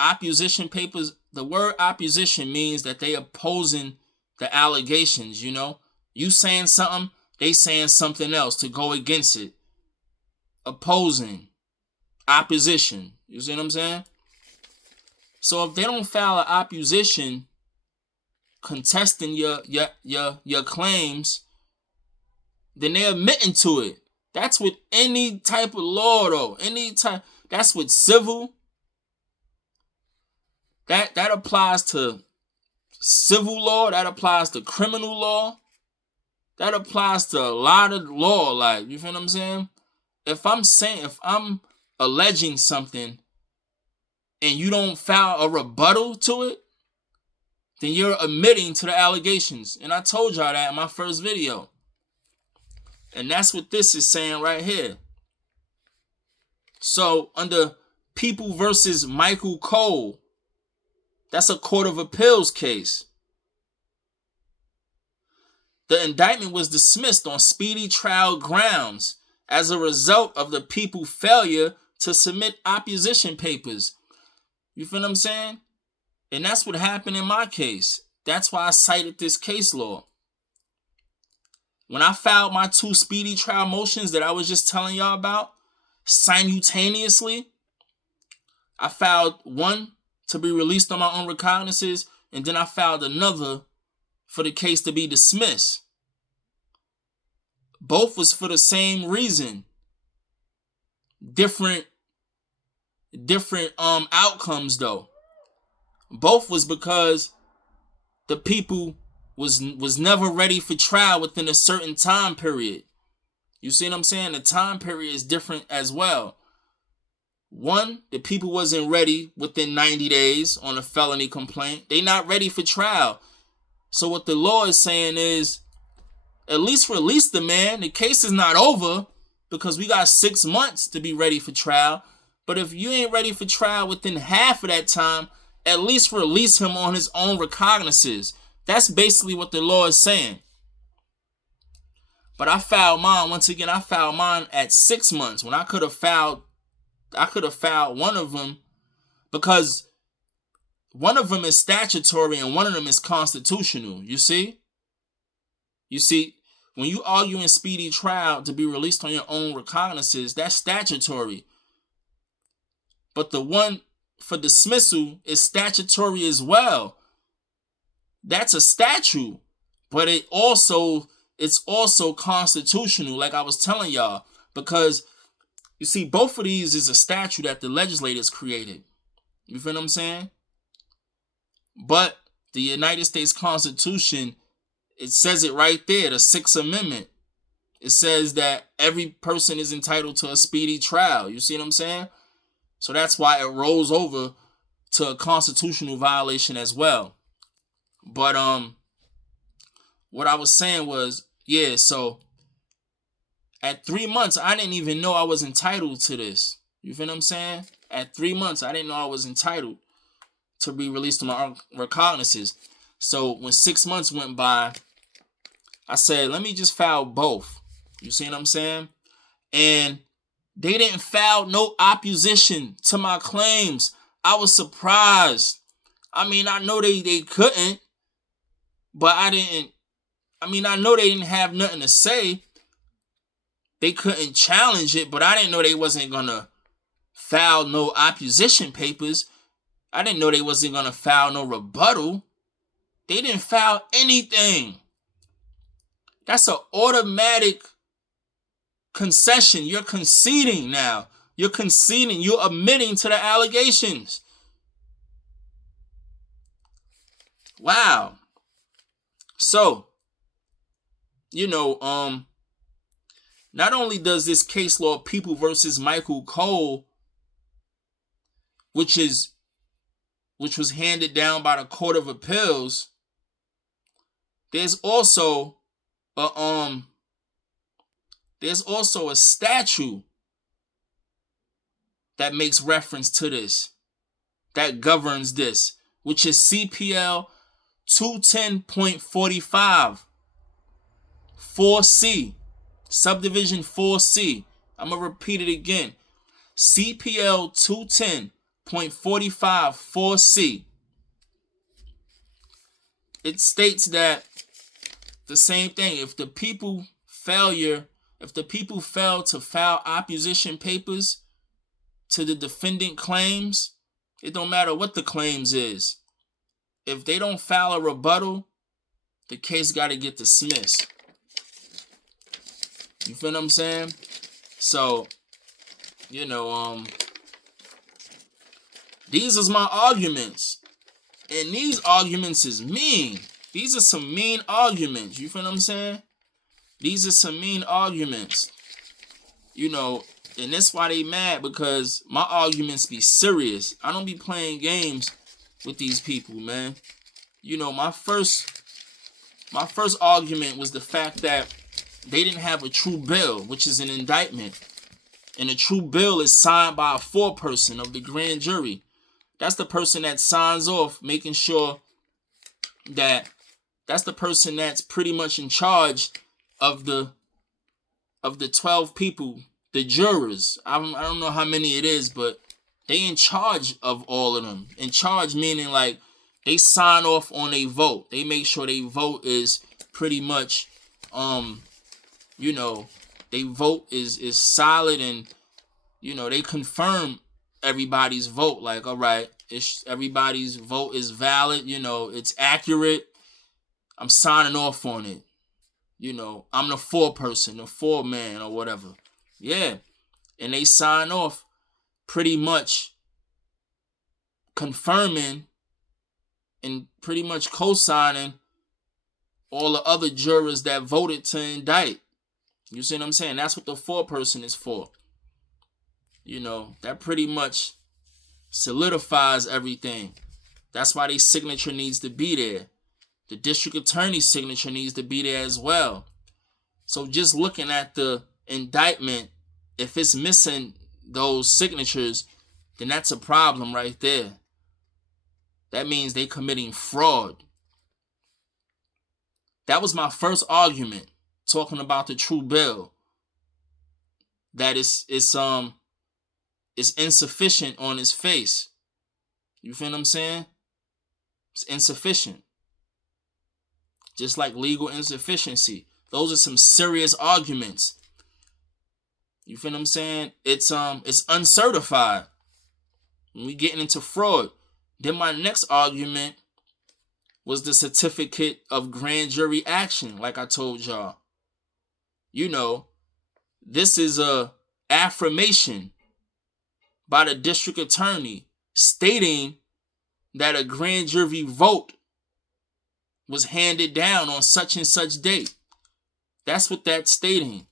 opposition papers, the word opposition means that they opposing the allegations, you know? You saying something, they saying something else to go against it. Opposing. Opposition. You see what I'm saying? So if they don't file an opposition contesting your claims, then they're admitting to it. That's with any type of law, though. That's with civil. That applies to civil law. That applies to criminal law. That applies to a lot of law. Like, you feel what I'm saying? If I'm alleging something and you don't file a rebuttal to it, then you're admitting to the allegations. And I told y'all that in my first video. And that's what this is saying right here. So, under People versus Michael Cole, that's a Court of Appeals case. The indictment was dismissed on speedy trial grounds as a result of the people's failure to submit opposition papers. You feel what I'm saying? And that's what happened in my case. That's why I cited this case law. When I filed my 2 speedy trial motions that I was just telling y'all about, simultaneously, I filed one to be released on my own recognizances, and then I filed another for the case to be dismissed. Both was for the same reason. Different outcomes though. Both was because the people was never ready for trial within a certain time period. You see what I'm saying? The time period is different as well. One, the people wasn't ready within 90 days on a felony complaint. They not ready for trial. So what the law is saying is, at least release the man. The case is not over because we got 6 months to be ready for trial. But if you ain't ready for trial within half of that time, at least release him on his own recognizances. That's basically what the law is saying. But I filed mine, once again, I filed mine at 6 months when I could have filed one of them, because one of them is statutory and one of them is constitutional. You see, when you argue in speedy trial to be released on your own recognizances, that's statutory. But the one for dismissal is statutory as well. That's a statute, but it's also constitutional, like I was telling y'all, because you see, both of these is a statute that the legislators created. You feel what I'm saying? But the United States Constitution, it says it right there, the 6th Amendment. It says that every person is entitled to a speedy trial. You see what I'm saying? So that's why it rolls over to a constitutional violation as well. But what I was saying was, yeah, so at 3 months, I didn't even know I was entitled to this. You feel what I'm saying? At 3 months, I didn't know I was entitled to be released on my own recognizances. So when 6 months went by, I said, let me just file both. You see what I'm saying? And they didn't file no opposition to my claims. I was surprised. I mean, I know they couldn't, but I know they didn't have nothing to say. They couldn't challenge it, but I didn't know they wasn't going to file no opposition papers. I didn't know they wasn't going to file no rebuttal. They didn't file anything. That's an automatic concession. You're conceding now. You're conceding. You're admitting to the allegations. Wow. So, not only does this case law, People versus Michael Cole, which was handed down by the Court of Appeals, there's also a statute that makes reference to this, that governs this, which is CPL 210.45 4C, subdivision 4C. I'm going to repeat it again. CPL 210.45 4C. It states that the same thing. If the people fail to file opposition papers to the defendant claims, it don't matter what the claims is. If they don't file a rebuttal, the case got to get dismissed. You feel what I'm saying? So, these is my arguments. And these arguments is mean. These are some mean arguments. You feel what I'm saying? These are some mean arguments. And that's why they mad, because my arguments be serious. I don't be playing games with these people, man. My first argument was the fact that they didn't have a true bill, which is an indictment. And a true bill is signed by a foreperson of the grand jury. That's the person that signs off, making sure that that's the person that's pretty much in charge of the 12 people, the jurors. I don't know how many it is, but they in charge of all of them. In charge meaning like they sign off on a vote. They make sure their vote is pretty much you know, they vote is solid, and you know, they confirm everybody's vote. Like, all right, everybody's vote is valid. You know, it's accurate. I'm signing off on it. You know, I'm the foreperson, the foreman, or whatever. Yeah, and they sign off, pretty much confirming and pretty much co-signing all the other jurors that voted to indict. You see what I'm saying? That's what the foreperson is for. You know, that pretty much solidifies everything. That's why their signature needs to be there. The district attorney's signature needs to be there as well. So just looking at the indictment, if it's missing those signatures, then that's a problem right there. That means they committing fraud. That was my first argument, talking about the true bill. That it's insufficient on its face. You feel what I'm saying? It's insufficient. Just like legal insufficiency. Those are some serious arguments. You feel what I'm saying? It's uncertified. When we getting into fraud. Then my next argument was the certificate of grand jury action, like I told y'all. You know, this is a affirmation by the district attorney stating that a grand jury vote was handed down on such and such date. That's what that's stating.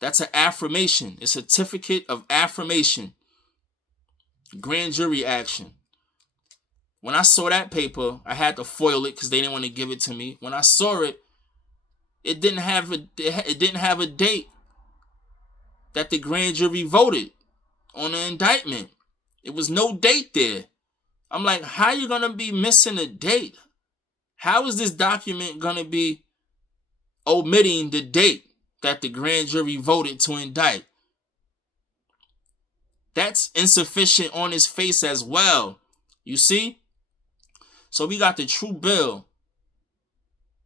That's an affirmation, a certificate of affirmation. Grand jury action. When I saw that paper, I had to foil it because they didn't want to give it to me. When I saw it, it didn't have a date that the grand jury voted on the indictment. It was no date there. I'm like, how you gonna be missing a date? How is this document gonna be omitting the date that the grand jury voted to indict? That's insufficient on its face as well. You see? So we got the true bill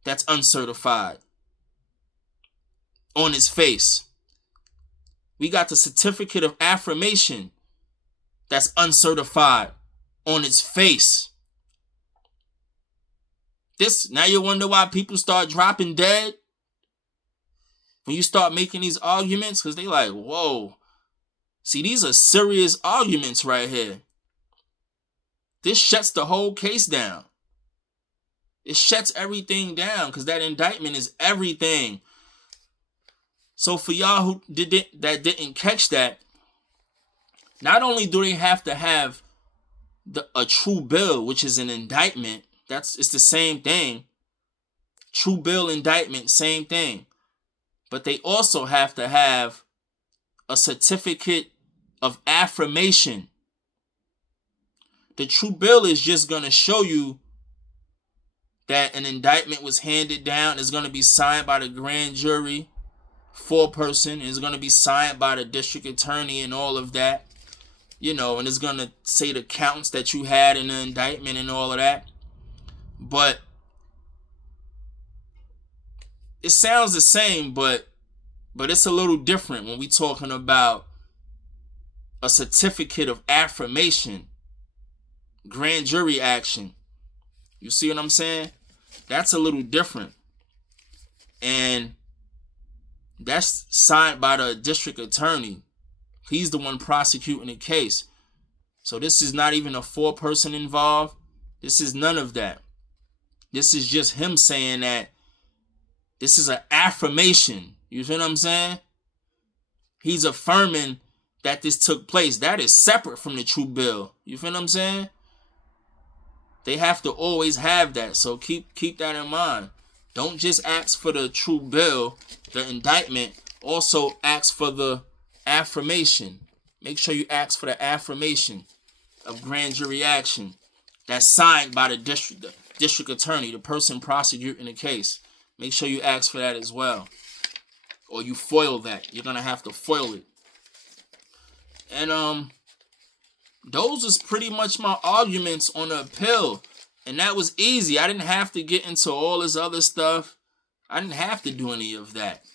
that's uncertified on its face. We got the certificate of affirmation that's uncertified on its face. Now you wonder why people start dropping dead? When you start making these arguments, because they like, whoa. See, these are serious arguments right here. This shuts the whole case down. It shuts everything down because that indictment is everything. So for y'all who didn't catch that, not only do they have to have a true bill, which is an indictment, it's the same thing. True bill, indictment, same thing. But they also have to have a certificate of affirmation. The true bill is just going to show you that an indictment was handed down. It's going to be signed by the grand jury, foreperson. It's going to be signed by the district attorney and all of that. You know, and it's going to say the counts that you had in the indictment and all of that. But it sounds the same, but it's a little different when we talking about a certificate of affirmation. Grand jury action. You see what I'm saying? That's a little different. And that's signed by the district attorney. He's the one prosecuting the case. So this is not even a foreperson involved. This is none of that. This is just him saying that this is an affirmation. You feel what I'm saying? He's affirming that this took place. That is separate from the true bill. You feel what I'm saying? They have to always have that. So keep that in mind. Don't just ask for the true bill, the indictment. Also ask for the affirmation. Make sure you ask for the affirmation of grand jury action that's signed by the district attorney, the person prosecuting the case. Make sure you ask for that as well. Or you foil that. You're going to have to foil it. And those was pretty much my arguments on the appeal. And that was easy. I didn't have to get into all this other stuff. I didn't have to do any of that.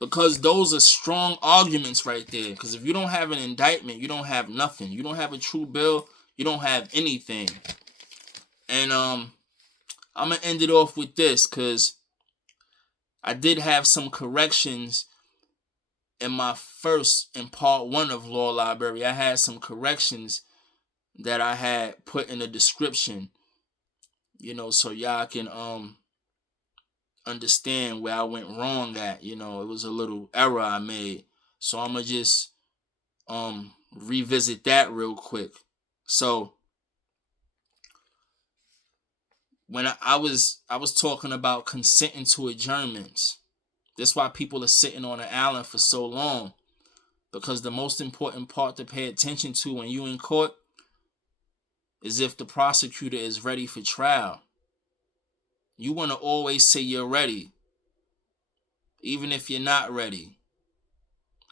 Because those are strong arguments right there. Because if you don't have an indictment, you don't have nothing. You don't have a true bill, you don't have anything. And I'm gonna end it off with this, because I did have some corrections in part 1 of Law Library. I had some corrections that I had put in the description, so y'all can understand where I went wrong at. It was a little error I made. So I'm gonna just revisit that real quick. So when I was talking about consenting to adjournments. That's why people are sitting on an island for so long. Because the most important part to pay attention to when you in court is if the prosecutor is ready for trial. You want to always say you're ready, even if you're not ready.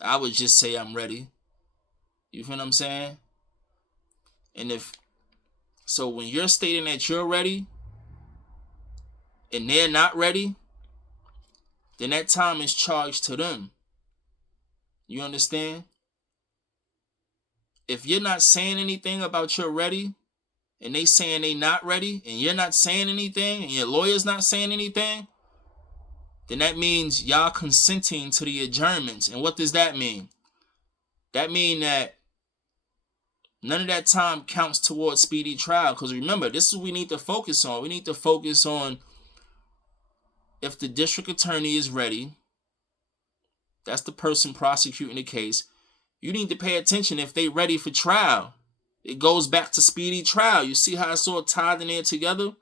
I would just say I'm ready. You feel what I'm saying? And so when you're stating that you're ready and they're not ready, then that time is charged to them. You understand? If you're not saying anything about you're ready, and they saying they not ready, and you're not saying anything, and your lawyer's not saying anything, then that means y'all consenting to the adjournments. And what does that mean? That means that none of that time counts towards speedy trial. Because remember, this is what we need to focus on. We need to focus on if the district attorney is ready. That's the person prosecuting the case. You need to pay attention if they ready for trial. It goes back to speedy trial. You see how it's all tied in there together?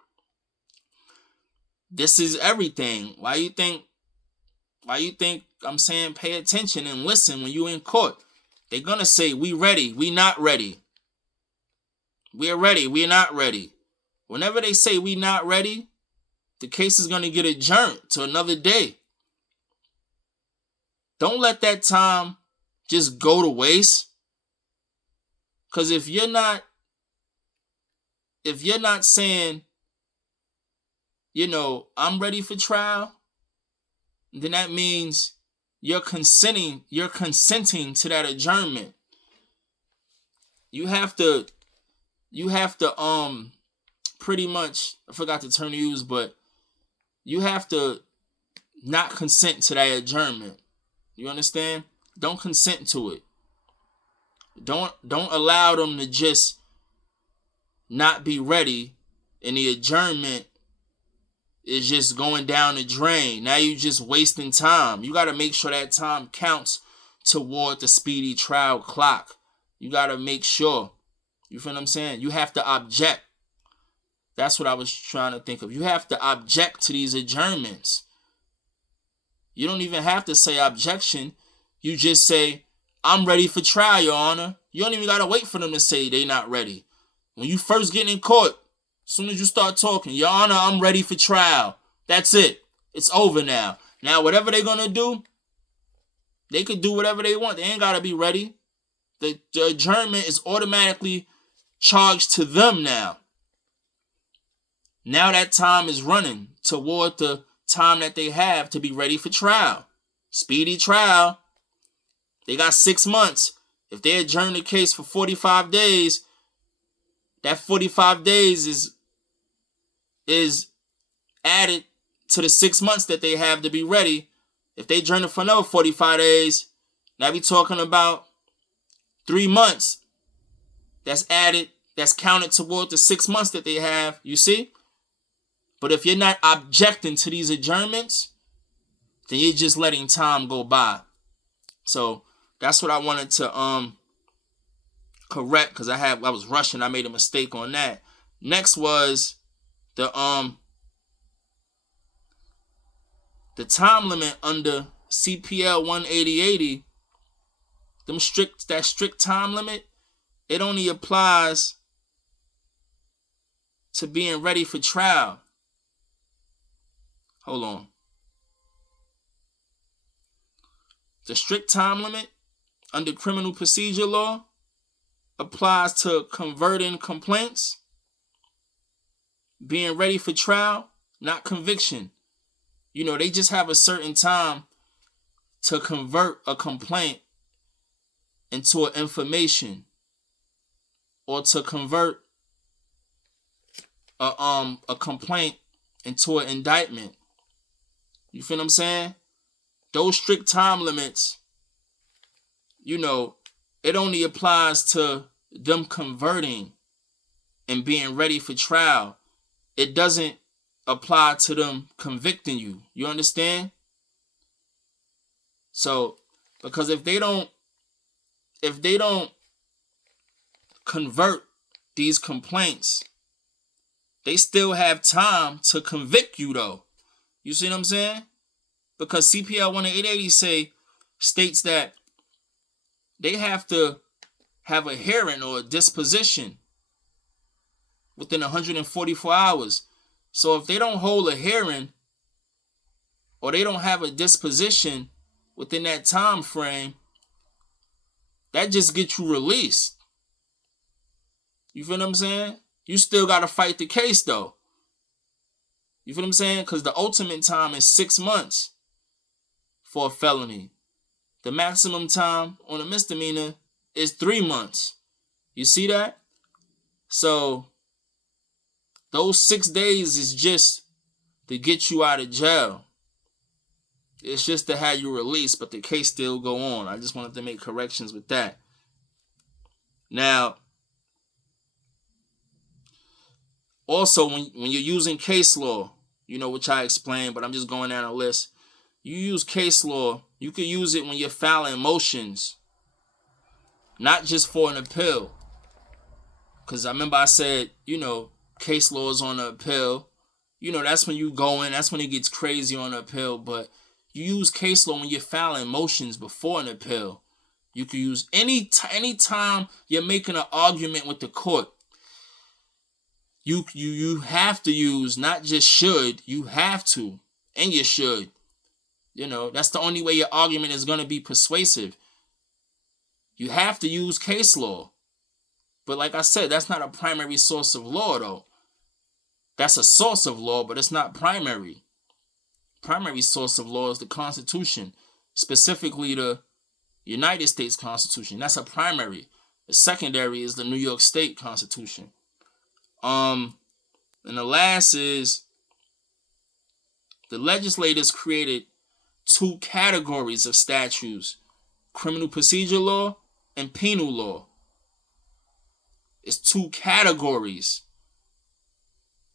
This is everything. Why you think I'm saying pay attention and listen when you in court? They're going to say, we ready, we not ready. We're ready, we're not ready. Whenever they say we not ready, the case is going to get adjourned to another day. Don't let that time just go to waste. Because if you're not saying, I'm ready for trial, then that means you're consenting to that adjournment. You have to pretty much, I forgot the term to use, but you have to not consent to that adjournment. You understand? Don't consent to it. Don't allow them to just not be ready and the adjournment is just going down the drain. Now you just wasting time. You got to make sure that time counts toward the speedy trial clock. You got to make sure. You feel what I'm saying? You have to object. That's what I was trying to think of. You have to object to these adjournments. You don't even have to say objection. You just say, I'm ready for trial, Your Honor. You don't even got to wait for them to say they not ready. When you first get in court, as soon as you start talking, Your Honor, I'm ready for trial. That's it. It's over now. Now, whatever they're going to do, they could do whatever they want. They ain't got to be ready. The adjournment is automatically charged to them now. Now that time is running toward the time that they have to be ready for trial. Speedy trial. They got 6 months. If they adjourn the case for 45 days, that 45 days is added to the 6 months that they have to be ready. If they adjourn it for another 45 days, now we talking about 3 months. That's added, that's counted toward the 6 months that they have, you see? But if you're not objecting to these adjournments, then you're just letting time go by. So that's what I wanted to correct, because I was rushing. I made a mistake on that. Next was the time limit under CPL 18080. That strict time limit, it only applies to being ready for trial. Hold on. The strict time limit under criminal procedure law applies to converting complaints, being ready for trial, not conviction. They just have a certain time to convert a complaint into an information, or to convert a complaint into an indictment. You feel what I'm saying? Those strict time limits, it only applies to them converting and being ready for trial. It doesn't apply to them convicting you. You understand? So, because if they don't convert these complaints, they still have time to convict you though. You see what I'm saying? Because CPL 1-880 states that they have to have a hearing or a disposition within 144 hours. So if they don't hold a hearing or they don't have a disposition within that time frame, that just gets you released. You feel what I'm saying? You still got to fight the case though. You feel what I'm saying? Because the ultimate time is 6 months for a felony. The maximum time on a misdemeanor is 3 months. You see that? So those 6 days is just to get you out of jail. It's just to have you released, but the case still go on. I just wanted to make corrections with that. Now, also, when you're using case law, which I explained, but I'm just going down a list. You use case law, you can use it when you're filing motions, not just for an appeal. Because I remember I said, case law is on the appeal. That's when you go in, that's when it gets crazy on the appeal. But you use case law when you're filing motions before an appeal. You can use any time you're making an argument with the court. You have to use, not just should, you have to, and you should. That's the only way your argument is going to be persuasive. You have to use case law. But like I said, that's not a primary source of law, though. That's a source of law, but it's not primary. Primary source of law is the Constitution, specifically the United States Constitution. That's a primary. The secondary is the New York State Constitution. And the last is the legislators created 2 categories of statutes: criminal procedure law and penal law. It's 2 categories.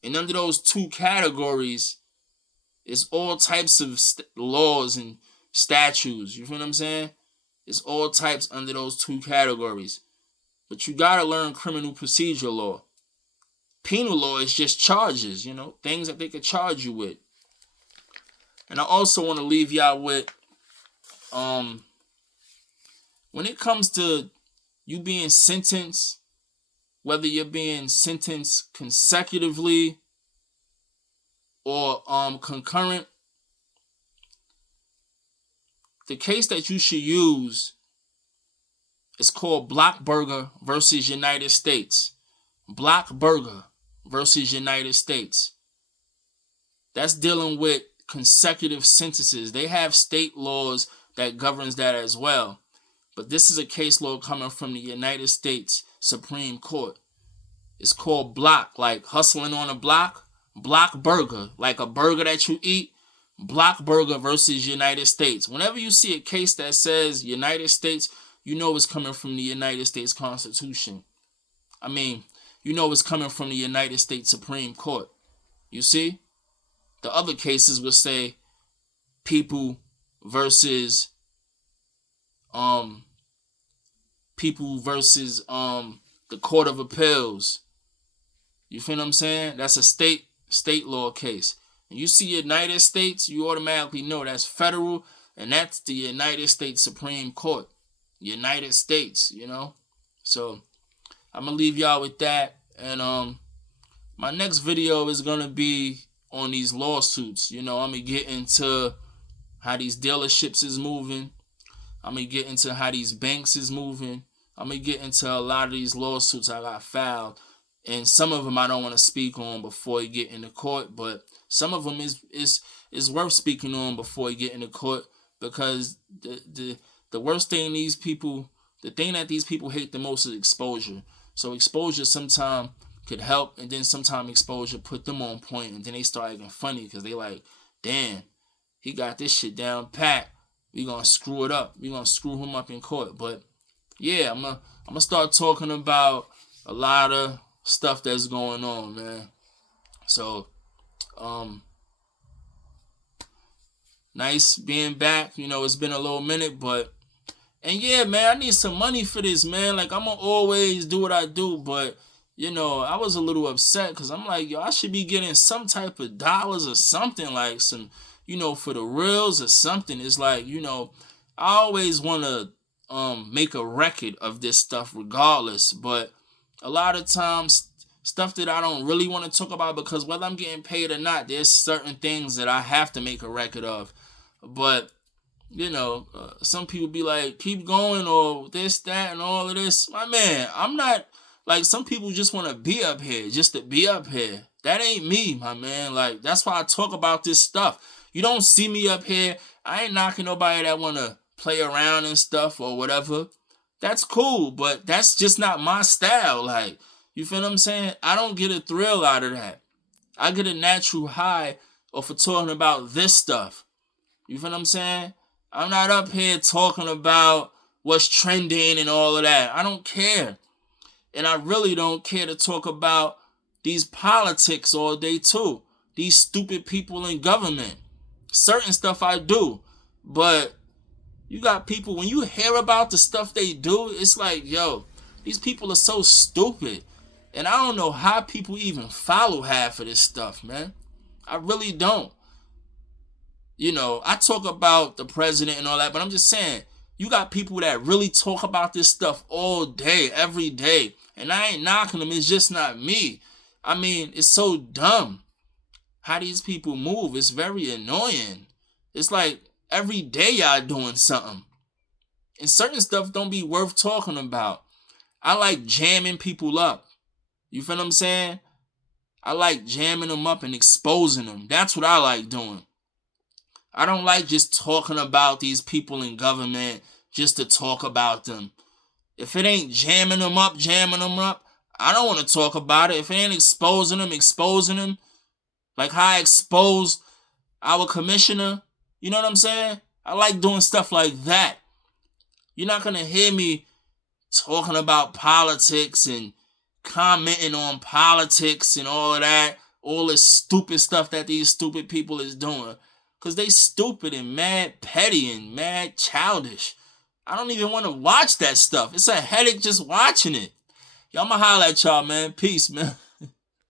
And under those 2 categories is all types of laws and statutes. You feel what I'm saying? It's all types under those 2 categories. But you gotta learn criminal procedure law. Penal law is just charges, things that they could charge you with. And I also want to leave y'all with, when it comes to you being sentenced, whether you're being sentenced consecutively or concurrent, the case that you should use is called Blockburger versus United States. Blockburger versus United States. That's dealing with consecutive sentences. They have state laws that governs that as well. But this is a case law coming from the United States Supreme Court. It's called block, like hustling on a block. Blockburger, like a burger that you eat. Blockburger versus United States. Whenever you see a case that says United States, you know it's coming from the United States Constitution. It's coming from the United States Supreme Court. You see? The other cases would say people versus the Court of Appeals. You feel what I'm saying? That's a state law case. And you see United States, you automatically know that's federal, and that's the United States Supreme Court. United States, So I'm gonna leave y'all with that. And my next video is gonna be on these lawsuits. I'm gonna get into how these dealerships is moving. I'm gonna get into how these banks is moving. I'm gonna get into a lot of these lawsuits I got filed, and some of them I don't want to speak on before you get into court, but some of them is worth speaking on before you get into court. because the worst thing the thing that these people hate the most is exposure. So exposure sometimes could help, and then sometimes exposure put them on point, and then they start acting funny because they like, damn, he got this shit down pat. We gonna screw it up. We gonna screw him up in court. But yeah, I'm gonna start talking about a lot of stuff that's going on, man. So, nice being back. It's been a little minute, but and yeah, man, I need some money for this, man. Like, I'm gonna always do what I do, but I was a little upset because I'm like, yo, I should be getting some type of dollars or something, like some, for the reels or something. It's like, I always want to make a record of this stuff regardless, but a lot of times stuff that I don't really want to talk about, because whether I'm getting paid or not, there's certain things that I have to make a record of. But some people be like, keep going, or this, that, and all of this. My man, I'm not, like, some people just want to be up here, just to be up here. That ain't me, my man. Like, that's why I talk about this stuff. You don't see me up here. I ain't knocking nobody that want to play around and stuff or whatever. That's cool, but that's just not my style. Like, you feel what I'm saying? I don't get a thrill out of that. I get a natural high off of talking about this stuff. You feel what I'm saying? I'm not up here talking about what's trending and all of that. I don't care. And I really don't care to talk about these politics all day too. These stupid people in government. Certain stuff I do. But you got people, when you hear about the stuff they do, it's like, yo, these people are so stupid. And I don't know how people even follow half of this stuff, man. I really don't. I talk about the president and all that, but I'm just saying, you got people that really talk about this stuff all day, every day. And I ain't knocking them. It's just not me. I mean, it's so dumb how these people move. It's very annoying. It's like every day y'all doing something. And certain stuff don't be worth talking about. I like jamming people up. You feel what I'm saying? I like jamming them up and exposing them. That's what I like doing. I don't like just talking about these people in government just to talk about them. If it ain't jamming them up, I don't want to talk about it. If it ain't exposing them, like how I exposed our commissioner, you know what I'm saying? I like doing stuff like that. You're not going to hear me talking about politics and commenting on politics and all of that, all this stupid stuff that these stupid people is doing. Because they stupid and mad petty and mad childish. I don't even want to watch that stuff. It's a headache just watching it. Y'all, I'ma holler at y'all, man. Peace, man.